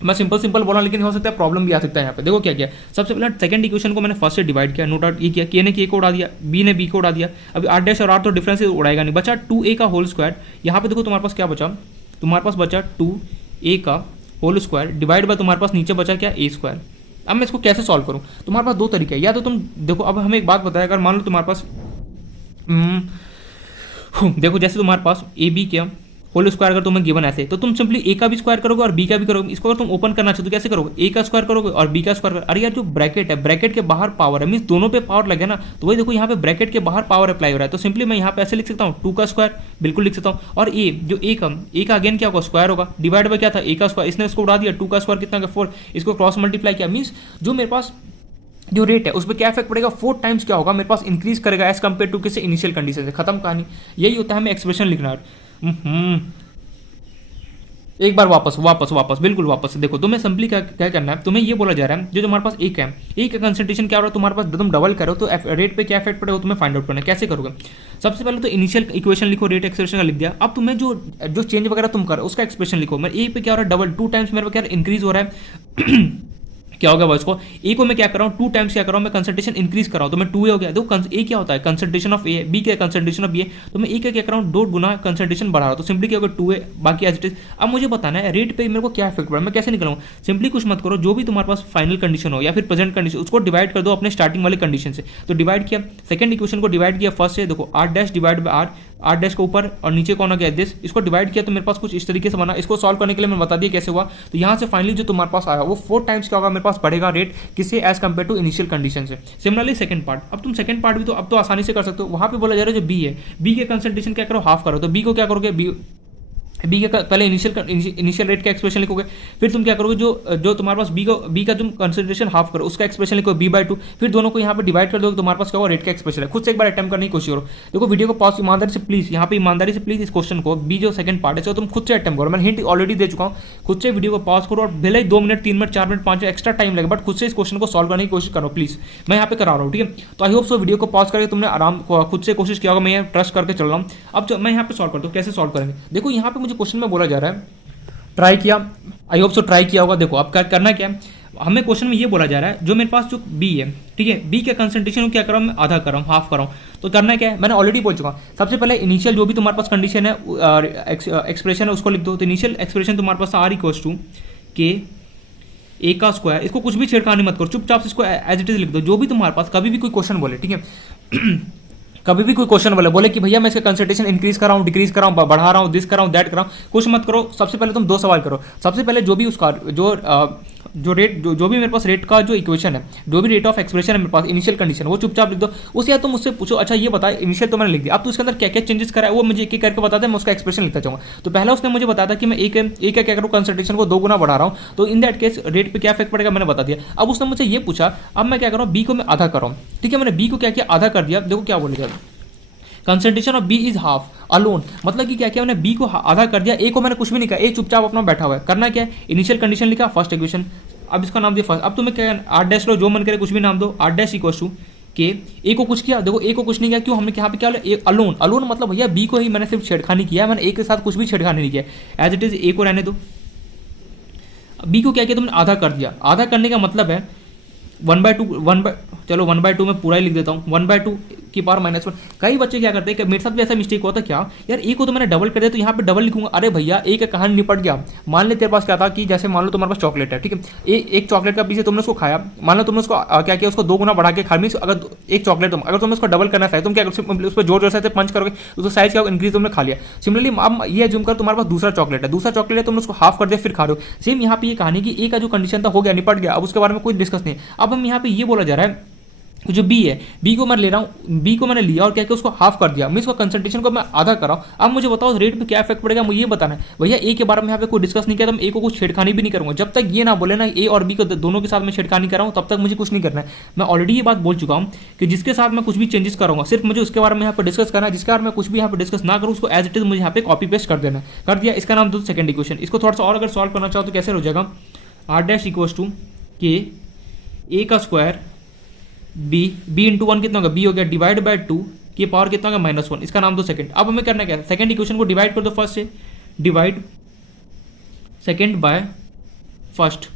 मैं सिंपल बोला लेकिन हो सकता है प्रॉब्लम भी आ सकता है यहाँ पे। देखो क्या किया, सबसे पहले सेकंड इक्वेशन को मैंने फर्स्ट से डिवाइड किया, नोट आउट ये किया, के ने के को उड़ा दिया, बी ने बी को उड़ा दिया, अभी आर डैश और आर तो डिफरेंस उड़ाएगा नहीं, बचा 2a का होल स्क्वायर, यहाँ पे देखो तुम्हारे पास क्या बचा, तुम्हारे पास बचा 2a का होल स्क्वायर डिवाइड बाय तुम्हारे पास नीचे बचा क्या a स्क्वायर। अब मैं इसको कैसे सॉल्व करूँ, तुम्हारे पास दो तरीके हैं, या तो तुम देखो अब हमें एक बात बताया, अगर मान लो तुम्हारे पास देखो जैसे तुम्हारे पास ए बी क्या होल स्क्वायर अगर तुम्हें गिवन ऐसे, तो तुम सिंपली ए का भी स्क्वायर करोगे और बी का भी करोगे, इसको अगर तुम ओपन करना चाहते हो तो कैसे करोगे, ए का स्क्वायर करोगे और बी का स्क्वायर, अरे यार जो ब्रैकेट है ब्रैकेट के बाहर पावर है, मींस दोनों पे पावर लगे ना, तो वही देखो यहाँ पे ब्रैकेट के बाहर पावर अप्लाई हो रहा है, तो सिंपली मैं यहाँ पे ऐसे लिख सकता हूँ 2 का स्क्वायर बिल्कुल लिख सकता हूँ, और ए जो ए का अगेन क्या होगा स्क्वायर होगा, डिवाइड बाय क्या था ए का स्क्वायर, इसने इसको उड़ा दिया 2 का स्क्वायर कितना 4, इसको क्रॉस मल्टीप्लाई किया, मीन्स जो मेरे पास जो रेट है उस पर क्या इफेक्ट पड़ेगा 4 टाइम्स क्या होगा मेरे पास इंक्रीज करेगा एज कंपेयर टू किसी इनिशियल कंडीशन से, खत्म कहानी। यही होता है हमें एक्सप्रेशन लिखना है। एक बार वापस बिल्कुल वापस देखो, तुम्हें सिंपली क्या करना है, तुम्हें ये बोला जा रहा है जो तुम्हारे पास एक है, एक का कंसंट्रेशन क्या हो रहा है तुम्हारे पास, तुम डबल करो तो रेट पे क्या इफेक्ट पड़ेगा तुम्हें फाइंड आउट करना है, कैसे करोगे। सबसे पहले तो इनिशियल इक्वेशन लिखो, रेट एक्सप्रेशन का लिख दिया, अब तुम्हें जो चेंज वगैरह तुम करो उसका एक्सप्रेशन लिखो, मैं ए पे क्या हो रहा है डबल 2 टाइम्स मेरे पे क्या इंक्रीज हो रहा है क्या होगा भाई, इसको ए को मैं क्या कर रहा हूँ 2 टाइम्स क्या कर रहा हूँ मैं कंसंट्रेशन इंक्रीज कर रहा हूँ, तो मैं 2a हो गया, देखो ए क्या होता है कंसंट्रेशन ऑफ ए, बी क्या कंसंट्रेशन ऑफ बी, तो मैं ए का क्या कर रहा हूँ 2 गुना कंसंट्रेशन बढ़ा रहा हूँ, तो सिंपली क्या होगा 2a बाकी एज इट इज। अब मुझे बताना है रेट पे मेरे को क्या इफेक्ट पड़ा, मैं कैसे निकलूँ, सिंपली कुछ मत करो, जो भी तुम्हारे पास फाइनल कंडीशन हो या फिर प्रेजेंट कंडीशन उसको डिवाइड कर दो अपने स्टार्टिंग वाले कंडीशन से, तो डिवाइड किया सेकंड इक्वेशन को डिवाइड किया फर्स्ट से, देखो R dash divide by R dash के ऊपर और नीचे कौन हो गया दिस, इसको डिवाइड किया तो मेरे पास कुछ इस तरीके से बना, इसको सॉल्व करने के लिए मैं बता दिया कैसे हुआ, तो यहाँ से फाइनली जो तुम्हारे पास आया वो 4 टाइम्स क्या होगा मेरे पास बढ़ेगा रेट किसे as compare to initial condition से। सिमिलरली सेकंड पार्ट, अब तुम सेकंड पार्ट भी तो अब तो आसानी से कर सकते हो, वहाँ पे बोला जा रहा है जो बी है बी के कंसंट्रेशन क्या करो हाफ करो, तो बी को क्या करोगे बी के पहले इनिशियल रेट का एक्सप्रेशन लिखोगे, फिर तुम क्या करोगे जो तुम्हारे पास बी का तुम कंसंट्रेशन हाफ करो उसका एक्सप्रेशन लिखो b/2, फिर दोनों को यहाँ पे डिवाइड कर दो, तुम्हारे पास क्या होगा रेट का एक्सप्रेशन है। खुद से एक बार अटेम्प्ट करने की कोशिश करो, देखो वीडियो को पॉज ईमानदारी से प्लीज, यहाँ पे ईमानदारी से प्लीज इस क्वेश्चन को बी जो सेकंड पार्ट है तुम खुद से अटेम्प्ट करो, मैंने हिंट ऑलरेडी दे चुका हूँ, खुद से वीडियो को पॉज करो और भले ही 2 minute 3 minute 4 minute 5 minute extra time लगे, बट खुद से इस क्वेश्चन को सॉल्व करने की कोशिश करो प्लीज, मैं यहाँ पे करा रहा हूँ, ठीक है। तो आई होप सो वीडियो को पॉज करके तुमने आराम खुद से कोशिश किया होगा, मैं यहाँ ट्रस्ट करके चल रहा हूँ। अब मैं यहाँ पे सॉल्व करता हूँ, कैसे सॉल्व करेंगे, देखो यहाँ पे मुझे क्वेश्चन में बोला जा रहा है ट्राई किया, आई होप सो ट्राई किया होगा। देखो अब क्या करना क्या है, हमें क्वेश्चन में ये बोला जा रहा है जो मेरे पास जो बी है, ठीक है, बी का कंसंट्रेशन क्या कर रहा हूँ मैं, आधा कर रहा हूँ, हाफ कर रहा हूँ। तो करना क्या है, मैंने ऑलरेडी बोल चुका हूँ। सबसे पहले इनिशियल जो भी तुम्हारे पास कंडीशन है, एक्सप्रेशन है, उसको लिख दो। तो इनिशियल एक्सप्रेशन तुम्हारे पास आर इक्वल्स टू के ए का स्क्वायर, इसको कुछ भी छेड़खानी मत करो, चुपचाप से इसको एज इट इज लिख दो। जो भी तुम्हारे पास कभी भी कोई क्वेश्चन बोले, ठीक है कभी भी कोई क्वेश्चन बोले कि भैया मैं इसका कंसंट्रेशन इंक्रीज कर रहा हूँ, डिक्रीज कर रहा हूँ, बढ़ा रहा हूँ, दिस कर रहा हूँ, दैट कर रहा हूँ, कुछ मत करो। सबसे पहले तुम दो सवाल करो। सबसे पहले जो भी उसका जो रेट जो भी मेरे पास रेट का जो इक्वेशन है, जो भी रेट ऑफ एक्सप्रेशन है मेरे पास, इनिशियल कंडीशन, वो चुपचाप लिख दो। उससे या तुम उससे पूछो, अच्छा ये बता, इनिशियल तो मैंने लिख दिया, अब तो उसके अंदर क्या क्या चेंजेस करा है वो मुझे एक एक करके बता दे, मैं उसका एक्सप्रेशन लिखता जाऊँगा। तो पहला उसने मुझे बताया था कि मैं एक क्या करूँ, कंसंट्रेशन को 2 गुना बढ़ा रहा हूँ, तो इन दैट केस रेट पे क्या इफेक्ट पड़ेगा मैंने बता दिया। अब उसने मुझे ये पूछा, अब मैं क्या कर रहा हूँ, बी को मैं आधा कर रहा हूँ, ठीक है, मैंने बी को क्या किया, आधा कर दिया। देखो क्या बोलेगा, concentration of B is half alone, मतलब कि क्या किया मैंने, बी को आधा कर दिया, ए को मैंने कुछ भी नहीं कहा, ए चुपचाप अपना बैठा हुआ है। करना क्या है, इनिशियल कंडीशन लिखा, फर्स्ट इक्वेशन, अब इसका नाम दिया फर्स्ट। अब तुम्हें क्या, आर डैश लो, जो मन करे कुछ भी नाम दो, आर डैश इक्वल टू के, ए को कुछ किया, देखो ए को कुछ नहीं किया, क्यों, हमने यहाँ पे क्या अलोन, अलोन मतलब भैया बी को ही मैंने सिर्फ छेड़खानी किया, मैंने ए के साथ कुछ भी छेड़खानी नहीं किया, एज इट इज ए को रहने दो। बी को क्या किया तुमने, आधा कर दिया। आधा करने का मतलब है 1/2 चलो 1/2 में पूरा ही लिख देता हूँ, 1/2 की पावर -1। कई बच्चे क्या करते हैं कि मेरे साथ भी ऐसा मिस्टेक हुआ था, क्या यार ए को तो मैंने डबल कर दिया, तो यहाँ पे डबल लिखूंगा। अरे भैया ए का कहानी निपट गया। मान ले तेरे पास क्या था कि जैसे मान लो तुम्हारे पास चॉकलेट है, ठीक है, एक चॉकलेट का पीस है, तुमने उसको खाया, मान लो तुमने उसको क्या किया, उसको 2 गुना बढ़ा के खा, मीन अगर एक चॉकलेट अगर तुमने उसको डबल करना चाहिए, तुम क्या उस पर जोर से पंच करोगे, उसका साइज क्या इंक्रीज तुमने खा लिया। सिमिलरली अब ये जूम कर तुम्हारे पास दूसरा चॉकलेट है, तुमने उसको हाफ कर दिया फिर खा रहे हो। सेम यहाँ पे ये कहानी कि ए का जो कंडीशन था हो गया, निपट गया, अब उसके बारे में कोई डिस्कस नहीं। अब हम यहाँ पे ये बोला जा रहा है जो बी है, बी को मैं ले रहा हूँ, बी को मैंने लिया और क्या किया, उसको हाफ कर दिया, मैं इसका कंसंट्रेशन को मैं आधा कर रहा हूँ। अब मुझे बताओ रेट पे क्या इफेक्ट पड़ेगा, मुझे ये बताना है। भैया ए के बारे में यहाँ पे कोई डिस्कस नहीं किया, तो मैं ए को कुछ छेड़खानी भी नहीं करूँगा। जब तक ये ना बोले ना ए और बी को दोनों के साथ मैं छेड़खानी कर रहा हूँ, तब तक मुझे कुछ नहीं करना है। मैं ऑलरेडी ये बात बोल चुका हूँ कि जिसके साथ मैं कुछ भी चेंजेस करूँगा, सिर्फ मुझे उसके बारे में यहाँ पर डिस्कस करना है। जिसके बारे में कुछ भी यहाँ पर डिस्कस ना करूँ, उसको एज इट इज मुझे यहाँ पे कॉपी पेस्ट कर देना, कर दिया। इसका नाम दो सेकंड इक्वेशन। इसको थोड़ा सा और अगर सॉल्व करना चाहो तो कैसे हो जाएगा, आर डैश इक्वल्स टू के ए का स्क्वायर बी इंटू 1 कितना होगा, बी हो गया, डिवाइड बाय 2 की पावर कितना होगा, -1। इसका नाम दो सेकंड। अब हमें करना क्या है, सेकंड इक्वेशन को डिवाइड कर दो फर्स्ट से, डिवाइड सेकंड बाय फर्स्ट।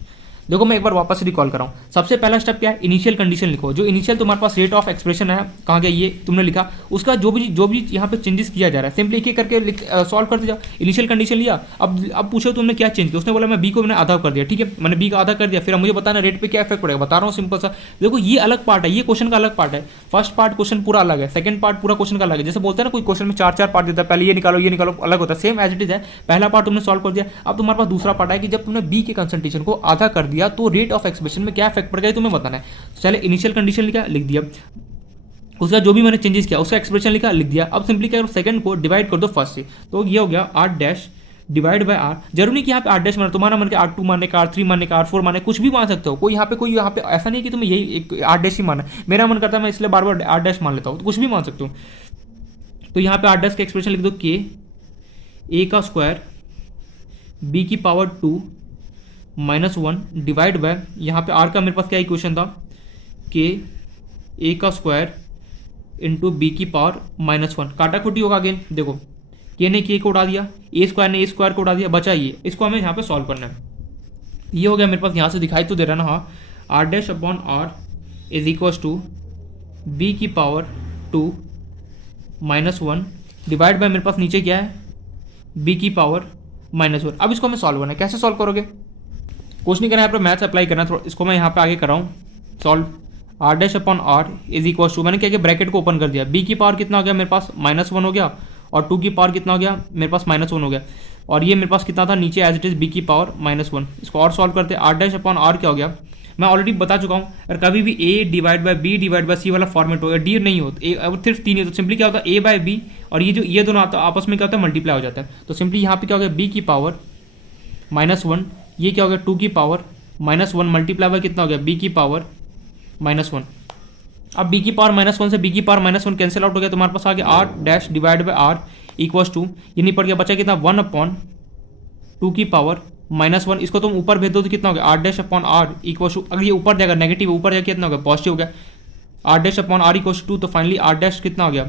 देखो मैं एक बार वापस से रिकॉल कर रहा हूँ। सबसे पहला स्टेप क्या है, इनिशियल कंडीशन लिखो। जो इनिशियल तुम्हारे पास रेट ऑफ एक्सप्रेशन है, कहाँ गया ये तुमने लिखा, उसका जो भी यहाँ पे चेंजेस किया जा रहा है, सिंपली एक एक करके सॉल्व करते जाओ। इनिशियल कंडीशन लिया, अब पूछो तुमने क्या चेंज किया। उसने बोला मैं बी को मैंने आधा कर दिया, ठीक है, मैंने बी का आधा कर दिया। फिर मुझे बताना रेट पे क्या इफेक्ट पड़ेगा, बता रहा हूँ सिंपल सा। देखो ये अलग पार्ट है, ये क्वेश्चन का अलग पार्ट है। फर्स्ट पार्ट क्वेश्चन पूरा अलग है, सेकंड पार्ट पूरा क्वेश्चन का अलग है। जैसे बोलते हैं ना कोई क्वेश्चन में 4 पार्ट देता है, पहले ये निकालो अलग होता है। सेम एज इट इज है, पहला पार्ट तुमने सॉल्व कर दिया। अब तुम्हारे पास दूसरा पार्ट है कि जब तुमने बी के कंसंट्रेशन को आधा कर दिया तो रेट ऑफ एक्सप्रेशन में क्या इफेक्ट पड़ गया तुम्हें बताना है। चले इनिशियल कंडीशन लिख दिया, उसका जो भी मैंने चेंजेस किया उसका एक्सप्रेशन लिखा, लिख दिया। अब सिंपली क्या करो, सेकंड को डिवाइड कर दो फर्स्ट से, तो ये हो गया R dash divide by R. जरूरी नहीं कि यहाँ पे आर डैश माना, तुम्हारा मन के R2 मानने का, R3 मानने का, R4 मानने, कुछ भी मान सकते हो। कोई यहाँ पे ऐसा नहीं कि तुम्हें यही एक आर डैश ही माना। मेरा मन करता है मैं इसलिए बार बार आर डैश मान लेता हूँ, तो कुछ भी मान सकते हो। तो यहाँ पे आर डैश का एक्सप्रेशन लिख दो, के ए का स्क्वायर बी की पावर 2 -1 डिवाइड बाय, यहाँ पे आर का मेरे पास क्या इक्वेशन था, के ए का स्क्वायर इंटू बी की पावर -1। काटा कुटी होगा अगेन, देखो के ने के को उड़ा दिया, ए स्क्वायर ने ए स्क्वायर को उड़ा दिया, बचा ये। इसको हमें यहाँ पे सॉल्व करना है। ये हो गया मेरे पास, यहाँ से दिखाई तो दे रहा ना, हाँ, R dash upon R is equals to B की पावर 2 -1 डिवाइड बाय मेरे पास नीचे क्या है, बी की पावर -1। अब इसको हमें सॉल्व करना है। कैसे सॉल्व करोगे, कुछ नहीं करना है, यहाँ पर मैथ्स अप्लाई करना है। इसको मैं यहाँ पे आगे कर रहा हूँ solve. R dash upon R is equal to, मैंने क्या किया, ब्रैकेट को ओपन कर दिया। बी की पावर कितना हो गया मेरे पास, -1 हो गया, और 2 की पावर कितना हो गया मेरे पास, -1 हो गया। और ये मेरे पास कितना था नीचे, एज इट इज बी की पावर -1। इसको और सॉल्व करते, आर डैश अपॉन आर क्या हो गया, मैं ऑलरेडी बता चुका हूँ। अगर कभी भी A divide by B divide by C वाला फॉर्मेट हो, डी नहीं हो, सिर्फ 3 है, तो सिंपली क्या होता है, ए बाय बी, और ये दोनों आपस में क्या होता है, मल्टीप्लाई हो जाता है। तो सिंपली यहाँ पे क्या हो गया, बी की पावर -1, ये क्या हो गया, 2 की पावर -1 मल्टीप्लाई बाय कितना हो गया, बी की पावर -1। अब बी की पावर -1 से बी की पावर -1 कैंसिल आउट हो गया, तुम्हारे पास आ गया R dash divide by R equals to, ये नहीं पड़ गया, बचा कितना, 1 अपॉन 2 की पावर -1। इसको तुम ऊपर भेज दो तो कितना हो गया, R dash upon R equals to, अगर ये ऊपर जाएगा नेगेटिव, ऊपर जाएगा कितना हो गया, पॉजिटिव हो गया, R dash upon R equals to. तो फाइनली आर डैश कितना हो गया,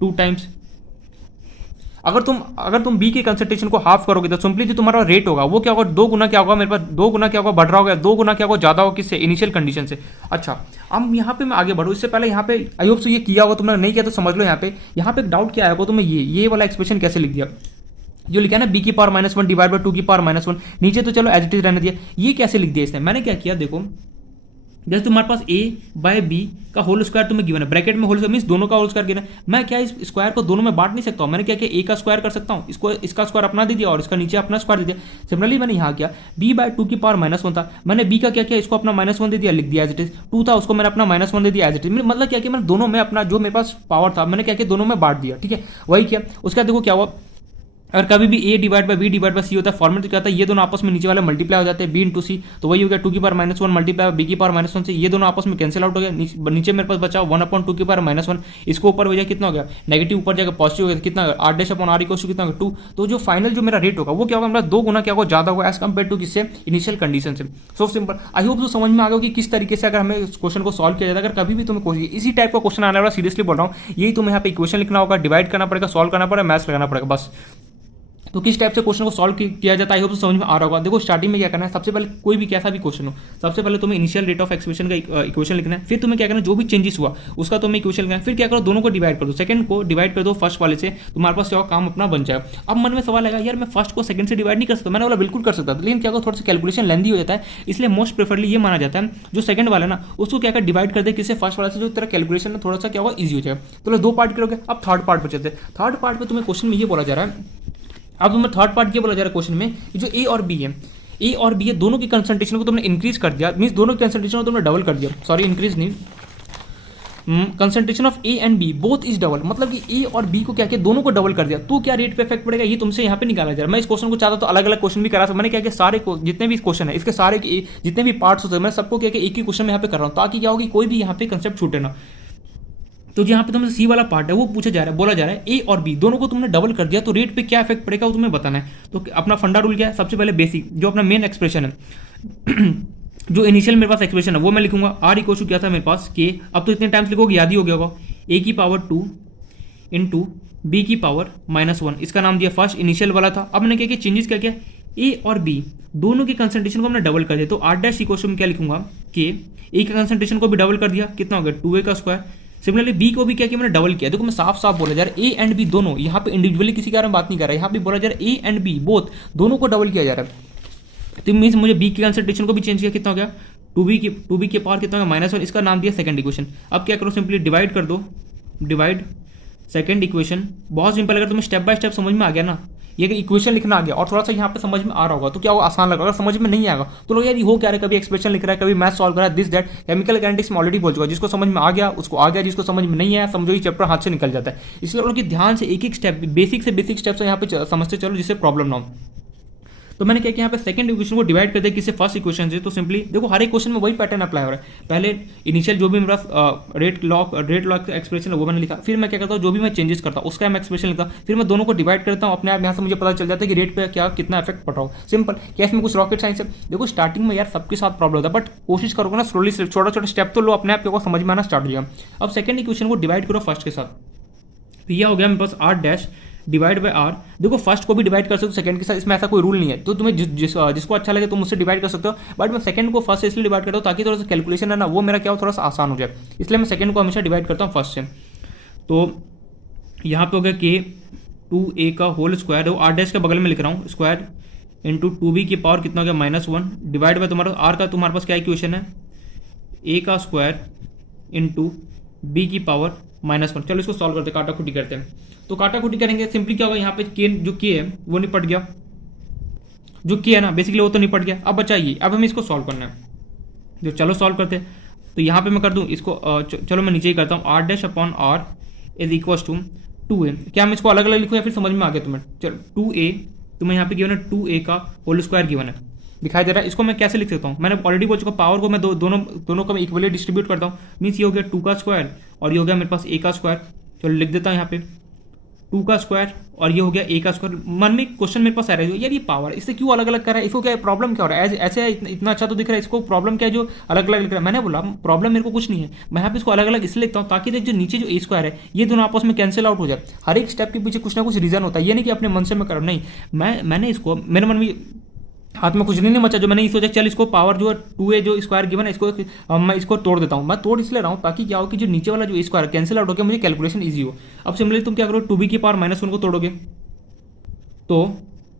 2 टाइम्स। अगर तुम बी के कंसंट्रेशन को हाफ करोगे तो सिंपली जो तुम्हारा रेट होगा वो क्या होगा, 2 गुना क्या होगा, मेरे पास 2 गुना क्या होगा, बढ़ रहा होगा, 2 गुना क्या होगा, ज्यादा होगा, किससे, इनिशियल कंडीशन से। अच्छा, अब यहाँ पे मैं आगे बढ़ूँ इससे पहले यहाँ पे आई होप सो ये किया होगा, तुमने नहीं किया तो समझ लो। यहाँ पे एक डाउट क्या आएगा, तुम्हें ये वाला एक्सप्रेशन कैसे लिख दिया, जो लिखा है ना बी की पावर -1 डिवाइड बाय 2 की पावर -1, नीचे तो चलो एज इट इज रहने दिया, ये कैसे लिख दिया इसने। मैंने क्या किया, देखो जैसे तुम्हारे पास a बाय बी का होल स्क्वायर तुम्हें गिवन है, ब्रैकेट में होल स्क्वायर मींस दोनों का होल स्क्वायर गिवन है, मैं क्या इस स्क्वायर को दोनों में बांट नहीं सकता हूं, मैंने क्या किया, a का स्क्वायर कर सकता हूं, इसको इसका स्क्वायर अपना दे दिया और इसका नीचे अपना स्क्वायर दे दिया। सिमिलरली मैंने यहाँ किया, b बाय 2 की पावर -1 था, मैंने b का क्या किया, इसको अपना -1 दे दिया, लिख दिया एज इट इज, 2 था उसको मैंने अपना -1 दे दिया एज इट इज, मतलब क्या किया, मैंने दोनों में अपना जो मेरे पास पावर था मैंने क्या किया, दोनों में बांट दिया, ठीक है, वही किया। उसके बाद देखो क्या हुआ, अगर कभी भी a divide by b divide by c होता है, फॉर्मेट तो क्या होता है, ये दोनों आपस में नीचे वाले मल्टीप्लाई हो जाते हैं, b इंटू सी, तो वही हो गया 2 की पावर -1 मल्टीप्लाई b की पावर -1 से, ये दोनों आपस में कैंसिल आउट हो गया, नीचे मेरे पास बचा 1/2 की पावर -1, इसको ऊपर हो जाए कितना हो गया, नेगेटिव ऊपर जाएगा पॉजिटिव हो गया, कितना 8 r इक्वल टू कितना 2, तो जो फाइनल जो मेरा रेट होगा वो क्या होगा, मेरा 2 गुना क्या होगा, ज्यादा होगा एज कम्पेयर टू किससे, इनिशियल कंडीशन से। सो सिंपल, आई होप तो समझ में आ गया कि किस तरीके से अगर हमें इस क्वेश्चन को सॉल्व किया जाता है। अगर कभी भी तुम्हें इसी टाइप का क्वेश्चन आने वाला, सीरियसली बोल रहा हूँ, यही तुम्हें यहाँ पे इक्वेशन लिखना होगा, डिवाइड करना पड़ेगा, सॉल्व करना पड़ेगा, मैथ्स लगाना पड़ेगा, बस। तो किस टाइप से क्वेश्चन को सॉल्व किया जाता है, आई होप तो समझ में आ रहा होगा। देखो स्टार्टिंग में क्या करना है, सबसे पहले कोई भी कैसा भी क्वेश्चन हो, सबसे पहले तुम्हें इनिशियल रेट ऑफ एक्सप्रेशन का इक्वेशन लिखना है, फिर तुम्हें क्या करना है, जो भी चेंजेस हुआ उसका तुम्हें इक्वेशन लिखना है, फिर क्या करो, दोनों को डिवाइड कर दो, सेकंड को डिवाइड कर दो फर्स्ट वाले से, तुम्हारे पास क्या काम अपना बन जाएगा। अब मन में सवाल आएगा, यार मैं फर्स्ट को सेकंड से डिवाइड नहीं कर सकता, मैंने बोला बिल्कुल कर सकता था, लेकिन क्या थोड़ा सा कैलकुलेशन लेंदी हो जाता है, इसलिए मोस्ट प्रेफरली ये माना जाता है जो सेकंड वाला ना उसको क्या कर डिवाइड कर दे किससे, फर्स्ट वाले से, जो तेरा कैलकुलेशन में थोड़ा सा क्या होगा, ईजी हो जाएगा। तो 2 पार्ट करोगे, अब थर्ड पार्ट बचते हैं। थर्ड पार्ट में तुम्हें क्वेश्चन में ये बोला जा रहा है, अब तुम्हें थर्ड पार्ट ये बोला जा रहा है क्वेश्चन में, जो ए और बी है, ए और बी है, दोनों की कंसंट्रेशन को तुमने इंक्रीज कर दिया, मींस दोनों की कंसंट्रेशन को तुमने डबल कर दिया, सॉरी इंक्रीज नहीं, concentration of A and B both is double, मतलब कि ए और बी को क्या किया, दोनों को डबल कर दिया, तो क्या रेट पे इफेक्ट पड़ेगा, ये तुमसे यहाँ पे निकाला जा रहा है। मैं इस क्वेश्चन को चाहता तो अलग अलग क्वेश्चन भी करा सकता, मैंने क्या किया, सारे जितने भी क्वेश्चन है इसके सारे जितने भी पार्ट्स होते हैं मैं सबको क्या एक ही क्वेश्चन में यहाँ पे कर रहा हूँ, ताकि क्या होगी, कोई भी यहाँ पे कंसेप्ट छूटे ना। तो यहाँ पे तुमसे सी वाला पार्ट है वो पूछा जा रहा है, बोला जा रहा है ए और बी दोनों को तुमने डबल कर दिया तो रेट पे क्या इफेक्ट पड़ेगा वो तुम्हें बताना है। तो अपना फंडा रूल क्या है, सबसे पहले बेसिक जो अपना मेन एक्सप्रेशन है जो इनिशियल मेरे पास एक्सप्रेशन है वो मैं लिखूंगा, आर इक्वल टू क्या था मेरे पास के, अब तो इतने टाइम्स लिखोगे याद ही हो गया होगा, ए की पावर 2 इंटू बी की पावर -1, इसका नाम दिया फर्स्ट, इनिशियल वाला था। अब मैंने क्या किया, चेंजेस क्या किया, ए और बी दोनों की कंसंट्रेशन को हमने डबल कर दिया, तो आर डैश इक्वल टू में क्या लिखूंगा, के ए की कंसंट्रेशन को भी डबल कर दिया, कितना हो गया 2a का स्क्वायर। सिमिलरली बी को भी क्या किया, मैंने डबल किया। देखो मैं साफ साफ बोला जा रहा है ए एंड बी दोनों, यहाँ पे इंडिविजुअली किसी के बारे में बात नहीं कर रहा है, यहाँ पे बोला जा रहा है ए एंड बी बोथ दोनों को डबल किया जा रहा है। तो मीन्स मुझे बी की कंसंट्रेशन को भी चेंज किया, कितना हो गया 2b के पावर कितना हो गया -1, इसका नाम दिया सेकंड इक्वेशन। अब क्या करो, सिंपली डिवाइड कर दो, डिवाइड सेकंड इक्वेशन, बहुत सिंपल। अगर तुम्हें स्टेप बाय स्टेप समझ में आ गया ना, ये इक्वेशन लिखना आ गया और थोड़ा सा यहाँ पे समझ में आ रहा होगा तो क्या होगा, आसान लगा। अगर समझ में नहीं आएगा तो लोग यार ये हो क्या रहा है, कभी एक्सप्रेशन लिख रहा है, कभी मैथ सॉल्व कर रहा है, दिस दैट, केमिकल काइनेटिक्स में ऑलरेडी बोल चुका, जिसको समझ में आ गया उसको आ गया, जिसको समझ में नहीं आया समझो ये चैप्टर हाथ से निकल जाता है। इसलिए लोग ध्यान से एक एक स्टेप, बेसिक से बेसिक स्टेप से यहाँ पे समझते चलो जिससे प्रॉब्लम ना हो। तो मैंने क्या किया, यहाँ पे सेकंड इक्वेशन को डिवाइड कर दिया किससे, फर्स्ट इक्वेशन से। तो सिंपली देखो हर एक क्वेश्चन में वही पैटर्न अप्लाई हो रहा है, पहले इनिशियल जो भी मेरा रेट लॉक एक्सप्रेशन है वो मैंने लिखा, फिर मैं क्या करता हूँ जो भी मैं चेंजेस करता हूँ उसका मैं एक्सप्रेशन लिखता हूँ, फिर मैं दोनों को डिवाइड करता हूँ, अपने आप यहाँ से मुझे पता चल जाता है कि रेट पे क्या कितना इफेक्ट पड़ रहा हो। सिंपल, क्या इसमें कुछ रॉकेट साइंस है। देखो स्टार्टिंग में यार सबके साथ प्रॉब्लम होता है, बट कोशिश करोगे ना स्लोली छोटा छोटा स्टेप तो लो, अपने आप को समझ में आना स्टार्ट हो जाएगा। अब सेकंड इक्वेशन को डिवाइड करो फर्स्ट के साथ, तो यह हो गया मेरे पास R dash divide by R. देखो फर्स्ट को भी डिवाइड कर सकते हो सेकंड के साथ, इसमें ऐसा कोई रूल नहीं है, तो तुम्हें जिसको अच्छा लगे तुम उससे डिवाइड कर सकते हो, बट मैं सेकंड को फर्स्ट से इसलिए डिवाइड करता हूँ ताकि थोड़ा सा कैलकुलेशन है ना वो मेरा क्या हो थोड़ा सा आसान हो जाए, इसलिए मैं सेकंड को हमेशा डिवाइड करता हूँ फर्स्ट से। तो यहाँ पे हो गया के 2a का होल स्क्वायर, आर डैश के बगल में लिख रहा हूँ स्क्वायर इंटू 2b की पावर कितना हो गया -1 डिवाइड बाय तुम्हारा आर का तुम्हारे पास क्या इक्वेशन है, a का स्क्वायर इंटू b की पावर -1। चलो इसको सॉल्व करते, काटा खुटी करते हैं। तो काटा खुटी करेंगे, सिंपली क्या होगा, यहाँ पे के जो के है वो निपट गया, जो के है ना बेसिकली वो तो निपट गया। अब बचा ये, अब हमें इसको सॉल्व करना है, जो चलो सॉल्व करते हैं। तो यहाँ पे मैं कर दूँ इसको, चलो मैं नीचे ही करता हूँ, R dash upon R is equal to 2a। क्या मैं इसको अलग अलग लिखूँ या फिर समझ में आ गया तुम्हें, चलो 2a तुम्हें यहाँ पे गिवन है 2a का होल स्क्वायर गिवन है, दिखाई दे रहा है। इसको मैं कैसे लिख सकता हूँ, मैंने ऑलरेडी बोल चुका, पावर को मैं दोनों को मैं इक्वली डिस्ट्रीब्यूट करता हूँ, मीन्स ये हो गया 2 का स्क्वायर और ये हो गया मेरे पास a का स्क्वायर। चलो लिख देता हूँ यहाँ पे 2 का स्क्वायर और ये हो गया a का स्क्वायर। मन में क्वेश्चन मेरे पास आ रहा है यार ये पावर इससे क्यों अलग अलग कर रहा है, इसको क्या प्रॉब्लम क्या हो रहा है, ऐसे इतना अच्छा तो दिख रहा है, इसको प्रॉब्लम क्या है जो अलग अलग लिख रहा है। मैंने बोला प्रॉब्लम मेरे को कुछ नहीं है, मैं यहाँ पे इसको अलग अलग इसलिए लिखता हूँ ताकि देख जो नीचे जो a स्क्वायर है ये दोनों आपस में कैंसिल आउट हो जाए। हर एक स्टेप के पीछे कुछ ना कुछ रीजन होता है, ये नहीं कि अपने मन से मैं कर रहा हूँ, नहीं मैंने इसको मेरे मन में हाथ में कुछ नहीं मचा जो मैंने सोचा चल इसको पावर जो 2a जो स्क्वायर गिवन है इसको मैं इसको तोड़ देता हूँ। मैं तोड़ इसलिए रहा हूँ ताकि क्या हो कि जो नीचे वाला जो स्क्वायर कैंसिल आउट हो गया, मुझे कैलकुलेशन ईजी हो। अब सिमिलरली तुम क्या करो 2b की पावर -1 को तोड़ोगे तो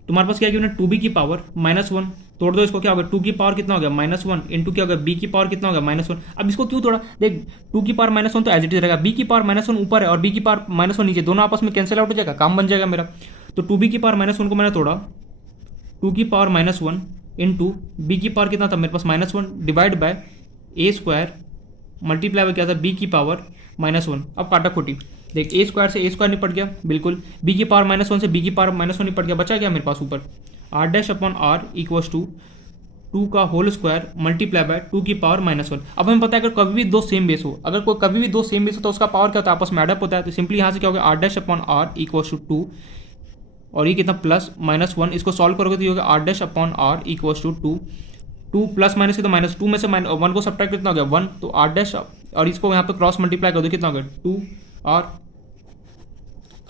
तुम्हारे पास क्या गिवन है 2b की पावर -1 तोड़ दो इसको, क्या होगा 2 की पावर कितना हो गया -1 इंटू क्या होगा b की पावर कितना होगा -1। अब इसको क्यों तोड़ा, देख 2 की पावर -1 तो एज इट इज रहेगा, b की पावर -1 ऊपर है और b की पावर -1 नीचे, दोनों आपस में कैंसिल आउट हो जाएगा, काम बन जाएगा मेरा। तो 2b की पावर -1 को मैंने तोड़ा, 2 की पावर -1 इंटू बी की पावर कितना था मेरे पास -1 डिवाइड बाय ए स्क्वायर मल्टीप्लाई बाय क्या था b की पावर -1। अब काटा खोटी देख ए स्क्वायर से ए स्क्वायर निपट गया बिल्कुल, b की पावर -1 से b की पावर -1 निपट गया, बचा गया मेरे पास ऊपर r dash upon r equals to 2 का होल स्क्वायर मल्टीप्लाई बाय 2 की पावर -1। अब हमें पता है अगर कभी भी दो सेम बेस हो, अगर कोई कभी भी दो सेम बेस हो तो उसका पावर क्या होता है आपस में एडअप होता है। तो सिंपली यहाँ से क्या होगा r dash upon r equals to 2 और ये कितना प्लस -1, इसको सॉल्व करोगे तो ये होगा r dash upon r equals to 2 plus minus तो -2 में से 1 को सब्ट्रैक्ट कितना हो गया 1, तो r डैश और इसको यहाँ पे क्रॉस मल्टीप्लाई कर दो कितना हो गया 2r,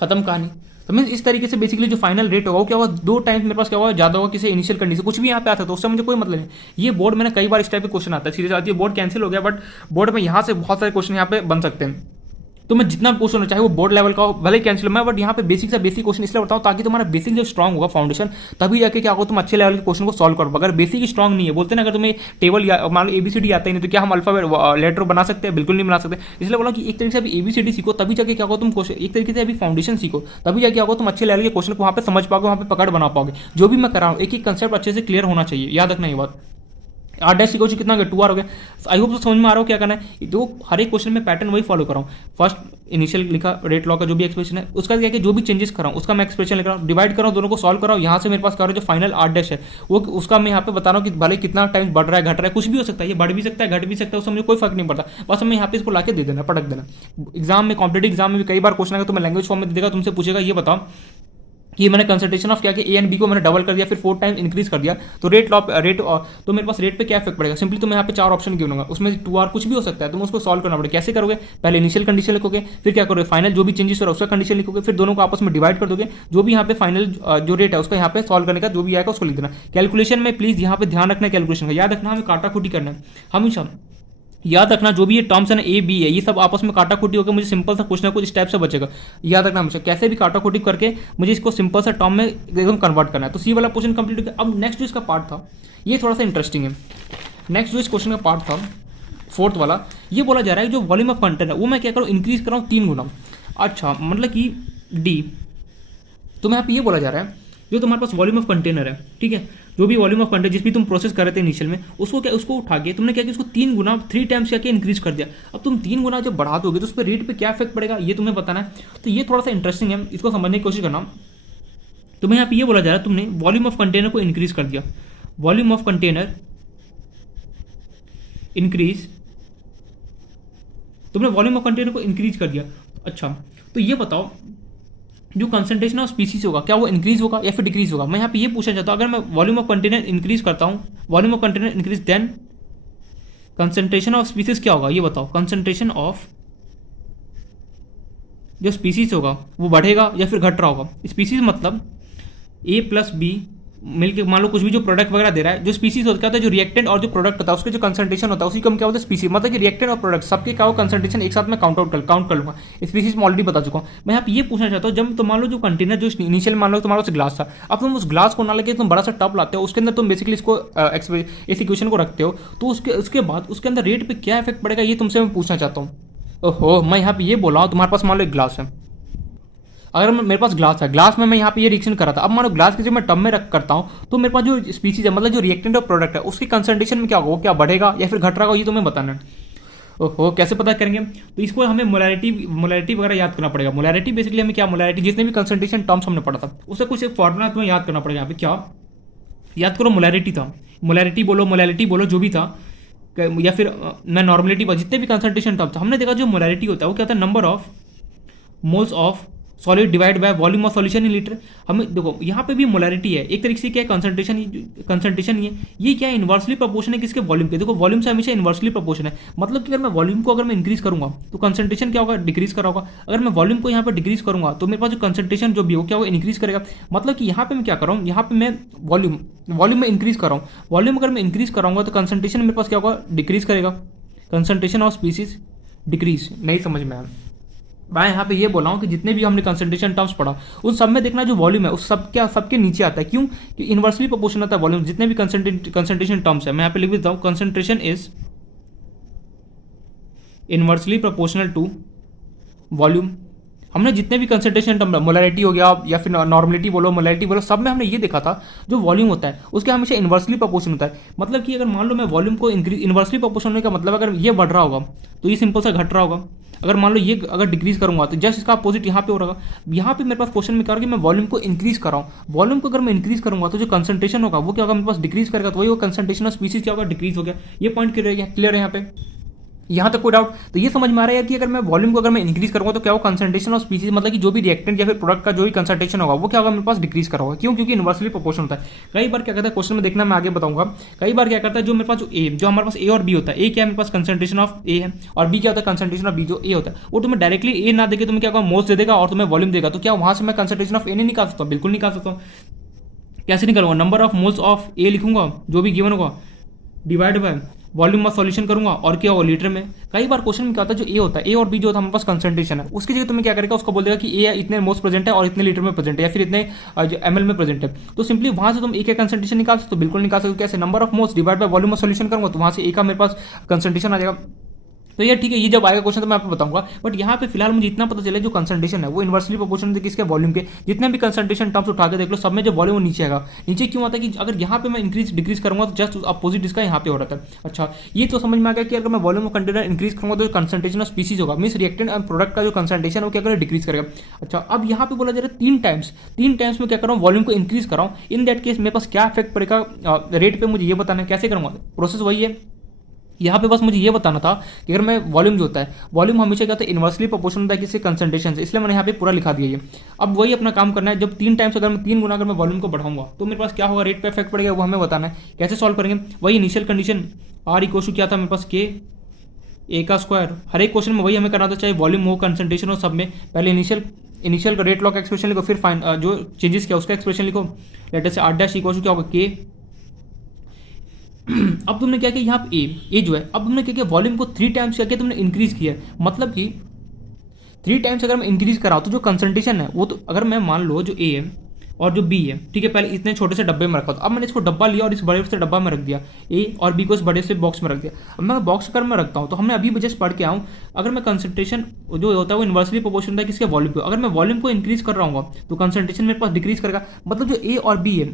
खत्म कहानी। तो मैं इस तरीके से बेसिकली जो फाइनल रेट होगा वो क्या होगा 2 टाइम्स मेरे पास क्या होगा ज़्यादा होगा किसी इनिशियल कंडीशन, कुछ भी यहाँ पे आता है तो उससे मुझे कोई मतलब नहीं। ये बोर्ड मैंने कई बार इस टाइप के क्वेश्चन आता है, सीरीज आती है बोर्ड कैंसिल हो गया बट बोर्ड में यहाँ से बहुत सारे क्वेश्चन यहाँ पे बन सकते हैं। तो मैं जितना क्वेश्चन हो चाहे वो बोर्ड लेवल का हो भले कैंसिल मैं, बट यहाँ पे बेसिक से बेसिक क्वेश्चन इसलिए बताऊँ ताकि तुम्हारा बेसिक जो स्ट्रॉन्ग होगा फाउंडेशन, तभी जाके क्या होगा तुम अच्छे लेवल के क्वेश्चन को सॉल्व करो। अगर बेसिक स्ट्रॉन्ग नहीं है, बोलते ना अगर तुम्हें टेबल या मान लो ABCD आता ही नहीं तो क्या हम अल्फाबेट लेटर बना सकते हैं, बिल्कुल नहीं बना सकते। इसलिए बोला कि एक तरीके से अभी ABCD सीखो तभी जाके क्या होगा तुम क्वेश्चन, एक तरीके से अभी फाउंडेशन सीखो तभी जाके होगा तुम अच्छे लेवल के क्वेश्चन को वहाँ पे समझ पाओगे, वहाँ पे पकड़ बना पाओगे। जो भी मैं कर रहा हूँ एक कंसेप्ट अच्छे से क्लियर होना चाहिए, याद रखना ये बात। r डैश इक्वल टू कितना हो गया 2r हो गया। आई होप तो समझ में आ रहा हो क्या करना है। तो हर एक क्वेश्चन में पैटर्न वही फॉलो कर रहा हूँ। फर्स्ट इनिशियल लिखा रेट लॉ का जो भी एक्सप्रेशन है उसका क्या है जो भी चेंजेस कर रहा हूँ उसका मैं एक्सप्रेशन लिख रहा हूँ, डिवाइड कर रहा हूँ दोनों को सॉल्व कर रहा हूँ। यहाँ से मेरे पास क्या हो रहा है जो फाइनल r डैश है वो उसका मैं यहाँ पे बता रहा हूँ कि भले कितना टाइम बढ़ रहा है घट रहा है कुछ भी हो सकता है, ये बढ़ भी सकता है घट भी सकता है, उससे मुझे कोई फर्क नहीं पड़ता, बस हमें यहाँ पे इसको लाके दे देना पटक देना। एग्जाम में कॉम्पिटेटिव एग्जाम में भी कई बार क्वेश्चन आएगा तो मैं लैंग्वेज फॉर्म में दे देगा, तुमसे पूछेगा ये बताओ कि मैंने कंसंट्रेशन ऑफ क्या कि ए एंड बी को मैंने डबल कर दिया फिर 4 टाइम इंक्रीज कर दिया तो रेट तो मेरे पास रेट पे क्या इफेक्ट पड़ेगा। सिंपली तो मैं यहाँ पे 4 ऑप्शन गिनूंगा उसमें 2r कुछ भी हो सकता है, तुम उसको सॉल्व करना पड़ेगा। कैसे करोगे, पहले इनिशियल कंडीशन लिखोगे फिर क्या करोगे फाइनल जो भी चेंजेस हो रहा है उसका कंडीशन लिखोगे फिर दोनों को आपस में डिवाइड कर दोगे, जो भी यहाँ पे फाइनल जो रेट है उसका यहाँ पे सॉल्व करने का जो भी आएगा उसको लिख देना। कैलकुलेशन में प्लीज यहाँ पे ध्यान रखना कैलकुलेशन का, याद रखना हमें काटाकुटी करना है हमेशा, याद रखना जो भी ये टर्म्स है ना A B है ये सब आपस में काटाकुटी होकर मुझे सिंपल सा कुछ ना कुछ स्टेप से बचेगा, याद रखना हमेशा कैसे भी काटाकुटी करके मुझे इसको सिंपल सा टर्म में एकदम कन्वर्ट करना है। तो C वाला पोर्शन कंप्लीट हो गया। अब नेक्स्ट जो इसका पार्ट था ये थोड़ा सा इंटरेस्टिंग है। नेक्स्ट जो इस क्वेश्चन का पार्ट था फोर्थ वाला, ये बोला जा रहा है जो वॉल्यूम ऑफ कंटेंट है वो मैं क्या करूँ इंक्रीज कर रहा हूँ 3 गुना। अच्छा मतलब कि D, तो मैं यहाँ पे ये बोला जा रहा है जो तुम्हारे पास वॉल्यूम ऑफ कंटेनर है, ठीक है, जो भी वॉल्यूम ऑफ कंटेनर जिस भी तुम प्रोसेस कर रहे थे इनिशियल में उसको उठा के तुमने क्या किया उसको 3 गुना 3 टाइम्स क्या इंक्रीज कर दिया। अब तुम 3 गुना जब बढ़ा दोगे तो उस पर रेट पे क्या इफेक्ट पड़ेगा ये तुम्हें बताना है। तो ये थोड़ा सा इंटरेस्टिंग है, इसको समझने की कोशिश करना। तुम्हें यहाँ पे ये बोला जा रहा है तुमने वॉल्यूम ऑफ कंटेनर को इंक्रीज कर दिया, वॉल्यूम ऑफ कंटेनर इंक्रीज, तुमने वॉल्यूम ऑफ कंटेनर को इंक्रीज कर दिया। अच्छा तो ये बताओ जो कंसंट्रेशन ऑफ स्पीसीज होगा क्या वो इंक्रीज होगा या फिर डिक्रीज होगा। मैं यहाँ पे ये पूछना चाहता हूँ अगर मैं वॉल्यूम ऑफ कंटेनर इंक्रीज करता हूँ, volume of container increase then concentration of species क्या होगा ये बताओ। कंसंट्रेशन ऑफ जो स्पीसीज होगा वो बढ़ेगा या फिर घट रहा होगा। स्पीसीज मतलब A प्लस बी मिलके मान लो कुछ भी जो प्रोडक्ट वगैरह दे रहा है, जो स्पीसीज होता है जो रिएक्टेंट और जो प्रोडक्ट होता है उसके जो कंसंट्रेशन होता है उसी को हम क्या बोलते हैं स्पीसीज, मतलब कि रिएक्टेंट और प्रोडक्ट सबके क्या हो कंसंट्रेशन एक साथ में काउंट कर लूंगा। स्पीसीज में ऑलरेडी बता चुका हूँ। मैं यहाँ पे ये पूछना चाहता हूँ जब तो मान लो जो कंटेनर जो इनिशियल मान लो तुम्हारा उस ग्लास था, अब तुम उस ग्लास को ना लगे तुम बड़ा सा टब लाते हो उसके अंदर तुम बेसिकली इसको इस इक्वेशन को रखते हो तो उसके बाद उसके अंदर रेट पे क्या इफेक्ट पड़ेगा ये तुमसे मैं पूछना चाहता हूँ। ओहो मैं यहाँ पे ये बोला हूँ तुम्हारे पास मान लो एक ग्लास है, अगर मेरे पास ग्लास है, ग्लास में मैं यहाँ पे ये रिएक्शन कर रहा था, अब मानो ग्लास के जब मैं टब में रख करता हूँ तो मेरे पास जो स्पीसीज है मतलब जो रिएक्टेंट और प्रोडक्ट है उसकी कंसंट्रेशन में क्या होगा, वो क्या बढ़ेगा या फिर घट रहा होगा ये तुम्हें बताना है। ओहो कैसे पता करेंगे, तो इसको हमें मोलैरिटी वगैरह याद करना पड़ेगा। मोलैरिटी बेसिकली हमें क्या मोलैरिटी जितने भी कंसंट्रेशन टर्म्स हमने पढ़ा था उससे कुछ एक फॉर्मूला तुम्हें याद करना पड़ेगा। यहाँ पे क्या याद करो, मोलैरिटी था, मोलैरिटी बोलो जो भी था, या फिर मैं नॉर्मलिटी जितने भी कंसंट्रेशन टर्म्स था हमने देखा जो मोलैरिटी होता है वो क्या होता है number of moles of solid divide by volume of solution in litre. हमें देखो यहाँ पे भी मोलैरिटी है, एक तरीके से क्या है, कंसंट्रेशन ये क्या है, इन्वर्सली प्रोपोर्शन है किसके, वॉल्यूम के। देखो वॉल्यूम से हमेशा इन्वर्सली प्रोपोर्शन है, मतलब कि अगर मैं वॉल्यूम को अगर मैं इंक्रीज करूंगा तो कंसंट्रेशन क्या होगा, डिक्रीज करा होगा। अगर मैं वॉल्यूम को यहाँ पे डिक्रीज करूंगा तो मेरे पास जो कंसंट्रेशन जो भी हो क्या होगा, इंक्रीज करेगा। मतलब कि यहाँ पे मैं क्या कर रहा हूँ, यहाँ पे मैं वॉल्यूम में इंक्रीज कर रहा हूँ। वॉल्यूम अगर मैं इंक्रीज कराऊंगा तो कंसंट्रेशन मेरे पास क्या होगा, डिक्रीज करेगा। कंसंट्रेशन ऑफ स्पीसीज डिक्रीज, नहीं समझ में आया। मैं यहाँ पे ये बोल रहा हूँ कि जितने भी हमने कंसंट्रेशन टर्म्स पढ़ा उन सब में देखना जो वॉल्यूम है उस सब क्या सबके नीचे आता है। क्यों कि इन्वर्सली प्रोपोर्शनल आता है वॉल्यूम, जितने भी कंसंट्रेशन टर्म्स है। मैं यहाँ पे लिख देता हूँ, concentration is inversely proportional to volume. हमने जितने भी कंसंट्रेशन टर्म, मोलैरिटी हो गया या फिर नॉर्मलिटी बोलो, मोलैरिटी बोलो, सब में हमने ये देखा था जो वॉल्यूम होता है उसके हमेशा इन्वर्सली प्रोपोर्शन होता है। मतलब कि अगर मान लो मैं वॉल्यूम को इंक्रीज, इन्वर्सली प्रोपोर्शन होने का मतलब अगर ये बढ़ रहा होगा तो ये सिंपल सा घट रहा होगा। अगर मान लो ये अगर डिक्रीज करूंगा तो जस्ट इसका अपोजिट यहाँ पे हो रहा। यहाँ पे मेरे पास क्वेश्चन में क्या कि मैं वॉल्यूम को इंक्रीज कर रहा हूँ। वॉल्यूम को अगर मैं इंक्रीज करूंगा तो जो कंसंट्रेशन होगा वो क्या होगा, मेरे पास डिक्रीज करेगा। तो वही वो कंसंट्रेशन ऑफ स्पीसीज क्या होगा, डिक्रीज हो गया। ये पॉइंट क्लियर है यहाँ पे, यहाँ तक कोई डाउट। तो ये समझ में आ रहा है कि अगर मैं वॉल्यूम को अगर मैं इंक्रीज करूंगा तो क्या होगा, कंसंट्रेशन ऑफ स्पीसीज मतलब कि जो भी रिएक्टेंट या फिर प्रोडक्ट का जो भी कंसंट्रेशन होगा वो क्या होगा, मेरे पास डिक्रीज करा होगा। क्यों, क्योंकि इन्वर्सली प्रोपोर्शन होता है। कई बार क्या करता है, क्वेश्चन में देखना मैं आगे बताऊंगा, कई बार क्या करता है जो मेरे पास जो हमारे पास ए और बी होता है, ए क्या है मेरे पास कंसंट्रेशन ऑफ ए है और बी क्या होता है कंसंट्रेशन ऑफ बी। जो ए होता है वो तुम्हें डायरेक्टली ए ना देके तुम्हें क्या होगा, मोल्स दे देगा और तुम्हें वॉल्यूम देगा। तो क्या वहां से मैं कंसंट्रेशन ऑफ ए नहीं निकाल सकता हूँ, बिल्कुल निकाल सकता हूँ। कैसे निकालूंगा, नंबर ऑफ मोल्स ऑफ ए लिखूंगा जो भी गिवन होगा divide by volume of solution करूंगा और क्या होगा, लीटर में। कई बार क्वेश्चन में क्या होता है जो ए होता है, ए और बी जो होता है हमारे पास कंसंट्रेशन है, उसकी जगह तुम्हें क्या करेगा, उसको बोल देगा कि ए इतने मोल्स प्रेजेंट है और इतने लीटर में प्रेजेंट है या फिर इतने एमएल में प्रेजेंट है। तो सिंपली वहां से तुम ए का कंसंट्रेशन निकाल सकते हो, बिल्कुल निकाल सकते हो। कैसे, number of moles divide by volume of solution करूंगा तो वहां से ए का मेरे पास कंसंट्रेशन आ जाएगा। तो ये ठीक है, ये जब आएगा क्वेश्चन तो मैं आपको बताऊंगा। बट यहाँ पे फिलहाल मुझे इतना पता चला जो कंसंट्रेशन है वो इन्वर्सली प्रोपोर्शनल है किसके, वॉल्यूम के। जितने भी कंसंट्रेशन टर्म्स उठा के देख लो सब में जो वॉल्यूम नीचे आएगा। नीचे क्यों आता है कि अगर यहाँ पे मैं इंक्रीज डिक्रीज करूंगा तो जस्ट अपोजिट इसका यहाँ पे हो रहा था। अच्छा, ये तो समझ में आ गया कि अगर मैं वॉल्यूम कंटेनर इंक्रीज करूंगा तो कंसंट्रेशन ऑफ स्पीसीज होगा, मींस रिएक्टेंट एंड प्रोडक्ट का जो कंसंट्रेशन है वो क्या करेगा, डिक्रीज करेगा। अच्छा, अब यहाँ पे बोला जा रहा है तीन टाइम्स में क्या कर रहा हूँ, वॉल्यूम को इंक्रीज कर रहा हूँ। इन दैट केस मेरे पास क्या इफेक्ट पड़ेगा रेट पे, मुझे ये बताना है। कैसे करूँगा, प्रोसेस वही है। यहाँ पे बस मुझे ये बताना था कि अगर मैं वॉल्यूम जो होता है, वॉल्यूम हमेशा क्या होता है, इन्वर्सली प्रोपोर्शनल होता है किसी कंसंट्रेशन से, इसलिए मैंने यहाँ पे पूरा लिखा दिया ये। अब वही अपना काम करना है, जब तीन टाइम्स अगर मैं 3 गुना अगर मैं वॉल्यूम को बढ़ाऊंगा तो मेरे पास क्या होगा, रेट पे इफेक्ट पड़ेगा, वो हमें बताना है। कैसे सॉल्व करेंगे, वही initial condition R equal to क्या था मेरे पास, के ए का स्क्वायर। हर एक क्वेश्चन में वही हमें करना था, चाहे वॉल्यूम हो कंसंट्रेशन हो, सब में पहले इनिशियल का रेट लॉ का एक्सप्रेशन लिखो, फिर फाइन जो चेंजेस किया उसका एक्सप्रेशन लिखो। लेटर से आर डैश इक्वल टू क्या होगा, के। अब तुमने क्या किया, यहाँ पे ए जो है, अब तुमने क्या किया, वॉल्यूम को 3 टाइम्स करके तुमने इंक्रीज किया। मतलब कि 3 टाइम्स अगर मैं इंक्रीज कराऊँ तो जो कंसंट्रेशन है वो, तो अगर मैं मान लो जो ए है और जो बी है, ठीक है, पहले इतने छोटे से डब्बे में रखा था, अब मैंने इसको डब्बा लिया और इस बड़े से डब्बा में रख दिया, ए और बी को इस बड़े से बॉक्स में रख दिया। अब मैं बॉक्स अगर मैं रखता हूँ तो हमने अभी जस्ट पढ़ के आऊँ, अगर मैं कंसंट्रेशन जो होता है वो इन्वर्सली प्रोपोर्शनल होता है किसके, वॉल्यूम को। अगर मैं वॉल्यूम को इंक्रीज कर रहा हूँ तो कंसंट्रेशन मेरे पास डिक्रीज करेगा। मतलब जो ए और बी है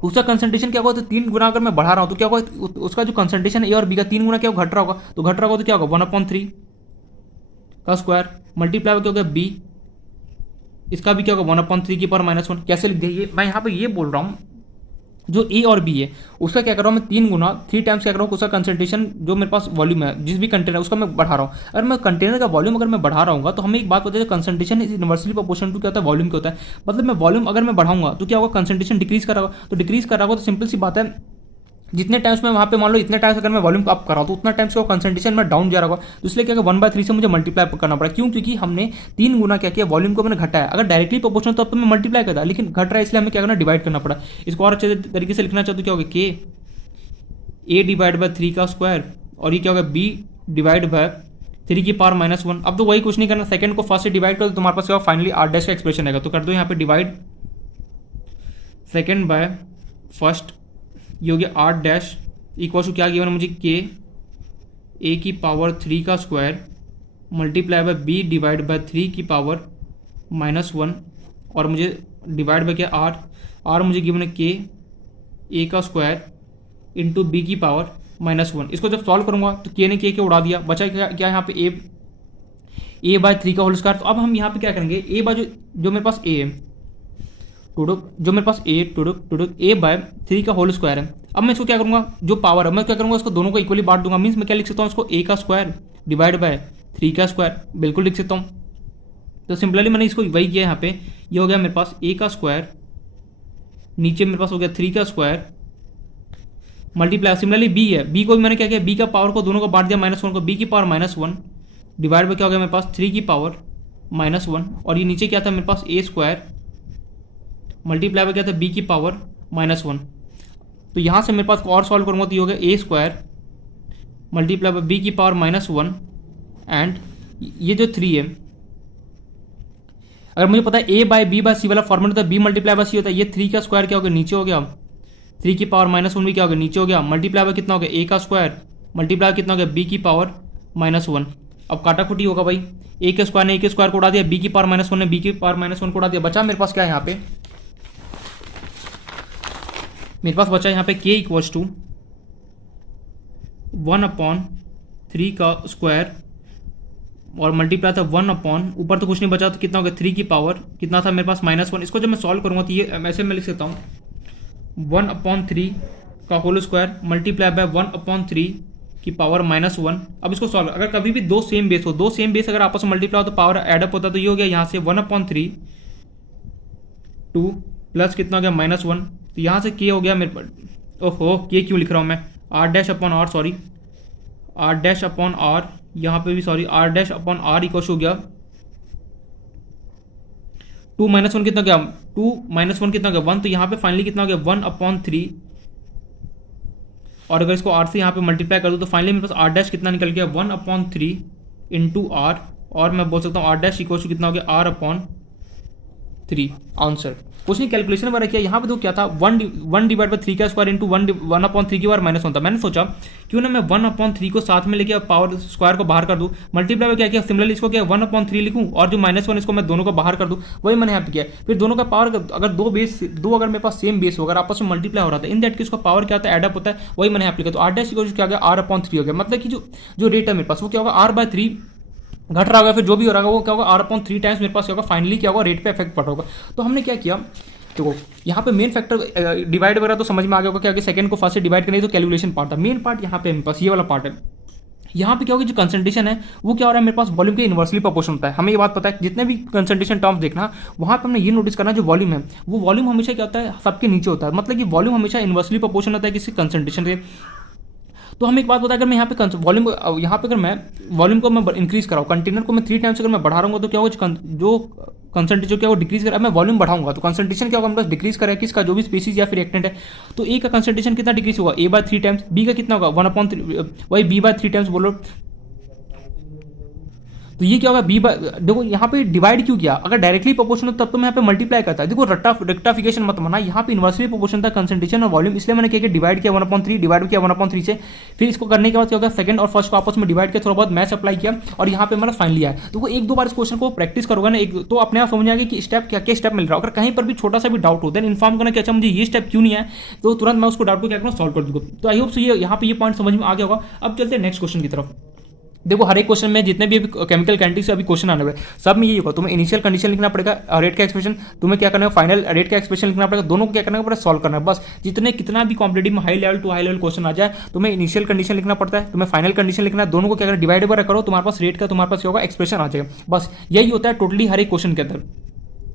उसका कंसंट्रेशन क्या होगा, तो 3 गुना अगर मैं बढ़ा रहा हूँ तो क्या होगा, उसका जो कंसंट्रेशन ए और बी का 3 गुना क्या घट रहा होगा, तो घट रहा होगा तो क्या होगा, 1/3 का स्क्वायर मल्टीप्लाई क्या होगा बी, इसका भी क्या होगा 1/3 की पावर -1। कैसे लिख दिया, ये मैं यहाँ पे ये बोल रहा हूँ जो ए और बी है उसका क्या कर रहा हूँ मैं 3 गुना 3 टाइम्स क्या कर रहा हूँ, उसका कंसंट्रेशन जो मेरे पास वॉल्यूम है जिस भी कंटेनर उसका मैं बढ़ा रहा हूँ। अगर मैं कंटेनर का वॉल्यूम अगर मैं बढ़ा रहा हूँ तो हमें एक बात पता है, concentration is inversely proportional to क्या होता है, वॉल्यूम क्या होता है। मतलब मैं वॉल्यूम अगर मैं बढ़ाऊंगा तो क्या होगा, कंसंट्रेशन डिक्रीज कर रहा होगा। तो डिक्रीज कर रहा होगा तो सिंपल सी बात है, जितने टाइम्स में वहाँ पे मान लो इतने टाइम्स अगर मैं वॉल्यूम अप कर रहा हूँ तो उतना टाइम्स का कंसंट्रेशन में डाउन जा रहा होगा। तो इसलिए क्या 1/3 से मुझे मल्टीप्लाई करना पड़ा। क्यों, क्योंकि हमने 3 गुना क्या किया, वॉल्यूम को मैंने घटाया। अगर डायरेक्टली प्रोपोर्शनल तो अब तो मैं मल्टीप्लाई करता, लेकिन घट रहा है इसलिए हमें क्या करना, डिवाइड करना पड़ा। इसको और अच्छे तरीके से लिखना चाहते तो क्या होगा, के ए डिवाइड बाय 3 का स्क्वायर और ये क्या होगा, बी डिवाइड बाय 3 की पावर -1। अब तो वही कुछ नहीं करना, सेकंड को फर्स्ट से डिवाइड कर दो, तुम्हारे पास क्या होगा, फाइनली आर डैश का एक्सप्रेशन आएगा। तो कर दो यहाँ पे डिवाइड सेकंड बाय फर्स्ट, ये हो गया आर डैश इक्वल टू क्या गिवन है मुझे, के ए की पावर 3 का square multiply by B divide by 3 की पावर -1 और मुझे डिवाइड बाय क्या आर मुझे गिवन है के ए का स्क्वायर इंटू बी की पावर -1। इसको जब सॉल्व करूंगा तो के ने के उड़ा दिया, बचा क्या यहाँ पे ए बाय 3 का होल स्क्वायर। तो अब हम यहाँ पे क्या करेंगे, ए बाय जो मेरे पास ए है जो मेरे पास ए बाय 3 का होल स्क्वायर है। अब मैं इसको क्या करूंगा, जो पावर है मैं क्या करूंगा, इसको दोनों को इक्वली बांट दूंगा। मीन्स मैं क्या लिख सकता हूँ, इसको ए का स्क्वायर डिवाइड बाय 3 का स्क्वायर बिल्कुल लिख सकता हूँ। तो सिंपली मैंने इसको वही किया यहाँ पे, ये हो गया मेरे पास a का स्क्वायर, नीचे मेरे पास हो गया 3 का स्क्वायर मल्टीप्लाई, सिमिलरली b है, b को भी मैंने क्या किया, b का पावर को दोनों को बांट दिया -1 को, b की पावर -1 डिवाइड बाय क्या हो गया मेरे पास 3 की पावर -1, और ये नीचे क्या था मेरे पास a स्क्वायर मल्टीप्लाई बाय क्या था b की पावर -1। तो यहाँ से मेरे पास और सॉल्व करूँगा तो ये हो गया a square multiply by b की पावर -1 एंड ये जो 3 है, अगर मुझे पता है a by b by c वाला फॉर्मूला होता है, b मल्टीप्लाई बाय c होता है, ये 3 का स्क्वायर क्या हो गया नीचे हो गया, 3 की पावर -1 भी क्या हो गया नीचे हो गया, मल्टीप्लाई बाय कितना हो गया a का स्क्वायर मल्टीप्लाई कितना हो गया b की पावर -1। अब काटाकुटी होगा भाई, a के स्क्वायर ने a के स्क्वायर को उड़ा दिया, b की पावर -1 ने b की पावर -1 को उड़ा दिया, बचा मेरे पास क्या है यहाँ पे, मेरे पास बचा यहाँ पे k इक्वल्स टू 1/3 का स्क्वायर और मल्टीप्लाई था 1/, ऊपर तो कुछ नहीं बचा तो कितना हो गया 3 की पावर कितना था मेरे पास -1। इसको जब मैं सॉल्व करूँगा तो ये ऐसे मैं लिख सकता हूँ 1/3 का होल स्क्वायर मल्टीप्लाई बाय 1/3 की पावर -1। अब इसको सॉल्व, अगर कभी भी दो सेम बेस हो, दो सेम बेस अगर आपस में मल्टीप्लाई हो तो पावर एडअप होता है, तो ये हो गया यहाँ से 1/3 2 प्लस कितना हो गया -1, तो यहाँ से k हो गया मेरे पास, ओहो k क्यों लिख रहा हूँ मैं, r' सॉरी r' यहाँ पे भी सॉरी r' इक्वल हो गया 2 -1 कितना गया 2 -1 कितना गया 1, तो यहाँ पे फाइनली कितना हो गया 1/3, और अगर इसको r से यहाँ पे मल्टीप्लाई कर दो तो फाइनली मेरे पास r' कितना निकल गया 1/3 इंटू r, और मैं बोल सकता हूँ r' इक्वल कितना हो गया r/3 आंसर। कुछ नहीं कैलकुलेशन वगैरह किया, यहाँ पे तो क्या था 1 डिवाइड बाई 3 का स्क्वायर इंटू 1/3 की बार -1 था। मैंने सोचा क्यों ना मैं 1/3 को साथ में लेके पावर स्क्वायर को बाहर कर दूँ, मल्टीप्लाई क्या किया सिमिलरली इसको क्या 1/3 लिखूँ और जो -1 इसको मैं दोनों को बाहर कर दूँ, वही मैंने यहाँ पे किया। फिर दोनों का पावर अगर दो अगर मेरे पास सेम बेस हो, अगर आपस में मल्टीप्लाई हो रहा था, इन दैट केस का पावर क्या होता है एडअप होता है, वही मैंने यहाँ पे किया। तो r' क्या गया r/3 हो गया, मतलब कि जो रेट है मेरे पास वो क्या होगा r/3 घट रहा होगा, फिर जो भी हो रहा होगा वो क्या होगा r/3 टाइम्स मेरे पास क्या होगा, फाइनली क्या होगा रेट पे इफेक्ट पड़ होगा। तो हमने क्या किया, देखो यहाँ पे मेन फैक्टर डिवाइड वगैरह तो समझ में आ गया होगा, क्या कि सेकंड को फर्स्ट से डिवाइड करनी तो कैलकुलेशन पार्ट था। मेन पार्ट यहाँ पे मेरे पास ये वाला पार्ट है, यहाँ पे क्या होगा जो कंसंट्रेशन है वो क्या हो रहा है मेरे पास वॉल्यूम के इन्वर्सली प्रोपोर्शनल होता है। हमें ये बात पता है, जितने भी कंसंट्रेशन टर्म्स देखना वहाँ पे हमने ये नोटिस करना जो वॉल्यूम है वो वॉल्यूम हमेशा क्या होता है सबके नीचे होता है, मतलब कि वॉल्यूम हमेशा इन्वर्सली प्रोपोर्शनल होता है किसी कंसंट्रेशन के। तो हमें एक बात पता है, अगर मैं यहाँ पे वॉल्यूम यहाँ पे अगर मैं वॉल्यूम को मैं इंक्रीज कराऊँ, कंटेनर को मैं 3 टाइम्स अगर मैं बढ़ा रहा हूँ तो क्या होगा जो कंसंट्रेशन क्या वो डिक्रीज करा, मैं वॉल्यूम बढ़ाऊंगा तो कंसंट्रेशन क्या होगा मेरे पास डिक्रीज करेगा किसका, जो भी स्पीसीज या फिर रिएक्टेंट है। तो ए का कंसंट्रेशन कितना डिक्रीज होगा a/3 टाइम्स, बी का कितना होगा 1/3 वही b/3 टाइम्स बोलो। तो ये क्या होगा देखो यहाँ पे डिवाइड क्यों किया, अगर डायरेक्टली प्रोपोर्शनल तब तो मैं यहाँ पे मल्टीप्लाई करता है। देखो रेक्टाफिकेशन मत माना, यहाँ पे इन्वर्सली प्रोपोर्शनल था कंसंट्रेशन और वॉल्यूम, इसलिए मैंने क्या डिवाइड किया 1/3 डिवाइड किया 1/3 से। फिर इसको करने के बाद क्या होगा सेकंड और फर्स्ट को आपस में डिवाइड किया, थोड़ा बहुत मैथ्स अप्लाई किया और यहाँ पे मैंने फाइनली आया। तो वो एक दो बार इस क्वेश्चन को प्रैक्टिस करोगे ना एक तो अपने आप समझ आएगा कि स्टेप क्या क्या स्टेप मिल रहा है। अगर कहीं पर भी छोटा सा भी डाउट होता है इन्फॉर्म करना कि अच्छा मुझे ये स्टेप क्यों नहीं है, तो तुरंत मैं उसको डाउट को क्या करूँ सॉल्व कर दूंगा। तो आई होप ये यहाँ पे ये पॉइंट समझ में आ गया होगा। अब चलते हैं नेक्स्ट क्वेश्चन की तरफ। देखो हर एक क्वेश्चन में जितने भी केमिकल कैंटीन से अभी क्वेश्चन आने वाले सब में यही होगा, तुम्हें इनिशियल कंडीशन लिखना पड़ेगा, रेट का एक्सप्रेशन तुम्हें क्या करना है, फाइनल रेट का एक्सप्रेशन लिखना पड़ेगा, दोनों को क्या करना पड़ेगा सॉल्व करना है। बस कितना भी कॉम्पिटेटिव में high level to high level question आ जाए, तुम्हें इनिशियल कंडीशन लिखना पड़ता है, तुम्हें फाइनल कंडीशन लिखना है, दोनों को क्या करना डिवाइड वगैरह करो, तुम्हारे पास रेट का तुम्हारे पास क्या होगा एक्सप्रेशन आ जाएगा। बस यही होता है टोटली हर एक क्वेश्चन के अंदर।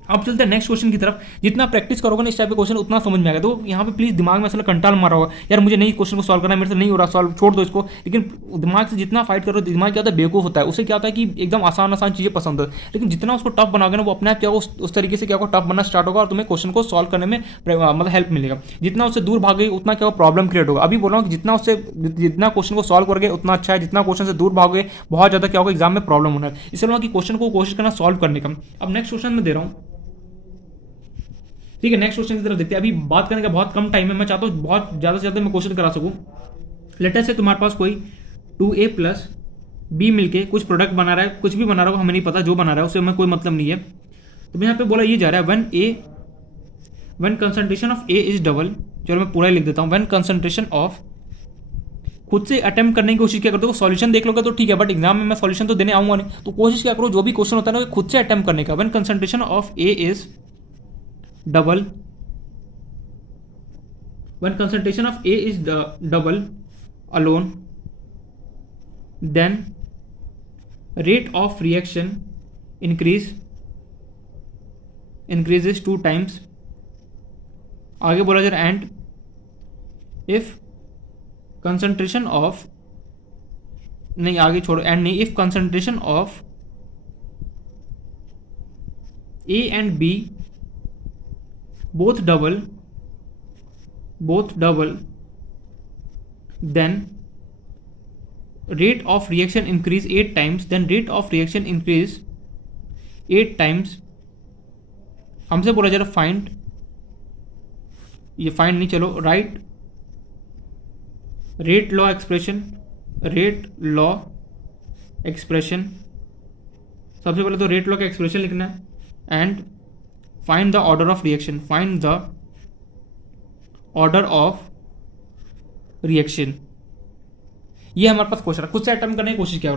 अब चलते हैं नेक्स्ट क्वेश्चन की तरफ। जितना प्रैक्टिस करोगे ना इस टाइप के क्वेश्चन उतना समझ में आएगा। तो यहाँ पे प्लीज दिमाग में असल कंटाल मारा होगा यार मुझे नहीं क्वेश्चन को सॉल्व करना है, मेरे से नहीं हो रहा सॉल्व, छोड़ दो इसको। लेकिन दिमाग से जितना फाइट करो, दिमाग क्या होता है बेवकूफ होता है, उसे क्या होता है कि एकदम आसान चीजें पसंद है। लेकिन जितना उसको टफ बनाओगे ना वो अपने आप क्या होगा उस तरीके से क्या होगा टफ बनना स्टार्ट होगा और तुम्हें क्वेश्चन को सॉल्व करने में मतलब हेल्प मिलेगा। जितना उससे दूर भागेगी उतना क्या होगा प्रॉब्लम क्रिएट होगा। अभी बोल रहा हूँ कि जितना क्वेश्चन को सॉल्व करोगे उतना अच्छा है, जितना क्वेश्चन से दूर भागोगे बहुत ज्यादा क्या होगा एग्जाम में प्रॉब्लम होना है। इसलिए कि क्वेश्चन को कोशिश करना सॉल्व करने का। अब नेक्स्ट क्वेश्चन में दे रहा हूँ, ठीक है। नेक्स्ट क्वेश्चन की तरफ देखते हैं। अभी बात करने का बहुत कम टाइम है, मैं चाहता हूँ बहुत ज़्यादा से ज़्यादा मैं क्वेश्चन करा सकूँ। लेटर से तुम्हारे पास कोई 2a प्लस b मिलके कुछ प्रोडक्ट बना रहा है, कुछ भी बना रहा हो हमें नहीं पता, जो बना रहा है उससे हमें कोई मतलब नहीं है। तो मैं यहाँ पे बोला ये जा रहा है when concentration of a is double, चलो मैं पूरा ही लिख देता हूँ। व्हेन कंसंट्रेशन ऑफ, खुद से अटेम्प्ट करने की कोशिश क्या करते हो, सॉल्यूशन देख लोगे तो ठीक है, बट एग्जाम में मैं सॉल्यूशन तो देने आऊंगा नहीं, तो कोशिश क्या करो जो भी क्वेश्चन होता है ना खुद से अटेम्प्ट करने का। When concentration of a is double, when concentration of A is double alone, then rate of reaction increase increases 2 times, आगे बोला जा रहा है एंड इफ कंसंट्रेशन ऑफ, नहीं आगे छोड़ो, एंड नहीं, if concentration of A and B both double then rate of reaction increase 8 times, then rate of reaction increase 8 times. हमसे बोला जा रहा फाइंड, ये फाइंड नहीं, चलो right rate law expression, rate law expression, सबसे पहले तो रेट लॉ का एक्सप्रेशन लिखना है and find the order of reaction, find the order of reaction. ये हमारे पास क्वेश्चन है, खुद से अटेम्प्ट करने की कोशिश क्या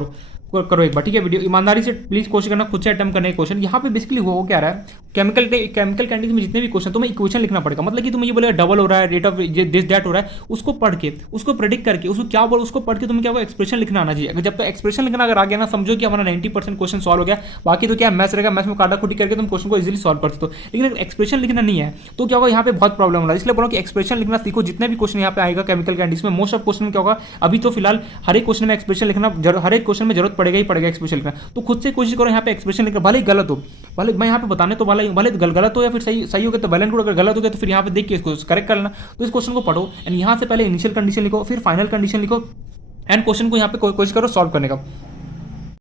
करो एक बार, ठीक है। वीडियो ईमानदारी से प्लीज कोशिश करना खुद से अटेम्प्ट करने का क्वेश्चन। यहाँ पे बेसिकली वो क्या रहा है, केमिकल कैंडिडेट में जितने भी क्वेश्चन तुम्हें इक्वेशन लिखना पड़ेगा, मतलब कि तुम्हें ये बोलेगा डबल हो रहा है, रेट ऑफ दिस दैट हो रहा है, उसको पढ़ के, उसको प्रेडिक्ट करके, उसको क्या बोल, उसको पढ़ के तुम्हें क्या होगा, एक्सप्रेशन लिखना आना चाहिए। जब तक एक्सप्रेशन लिखना अगर आ गया ना, समझो कि हमारा 90% क्वेश्चन सॉल्व हो गया। बाकी तो क्या मैथ्स रहेगा, मैथ्स में काटा कुटी करके तुम क्वेश्चन को इजीली सॉल्व कर सकते हो। लेकिन अगर एक्सप्रेशन लिखना नहीं है तो क्या होगा, यहाँ पे बहुत प्रॉब्लम होगा। इसलिए बोलो कि एक्सप्रेशन लिखना सीखो। जितने भी क्वेश्चन यहाँ पे आएगा केमिकल कैंडिडेट्स में, मोस्ट ऑफ क्वेश्चन में क्या होगा, अभी तो फिलहाल हर एक क्वेश्चन में एक्सप्रेशन लिखना, हर एक क्वेश्चन में जरूरत पड़ेगा ही पड़ेगा एक्सप्रेशन लिखना। तो खुद से कोशिश करो यहाँ पे एक्सप्रेशन लिखना, भले ही गलत हो, भले मैं यहाँ पे बताने तो भले गलत हो या फिर सही हो गया तो बैलेंस, अगर गलत हो गया तो फिर यहाँ पे देख के इसको करेक्ट कर लेना। तो इस क्वेश्चन को पढ़ो एंड यहाँ से पहले इनिशियल कंडीशन लिखो, फिर फाइनल कंडीशन लिखो एंड क्वेश्चन को यहाँ पे कोशिश करो सॉल्व करने का।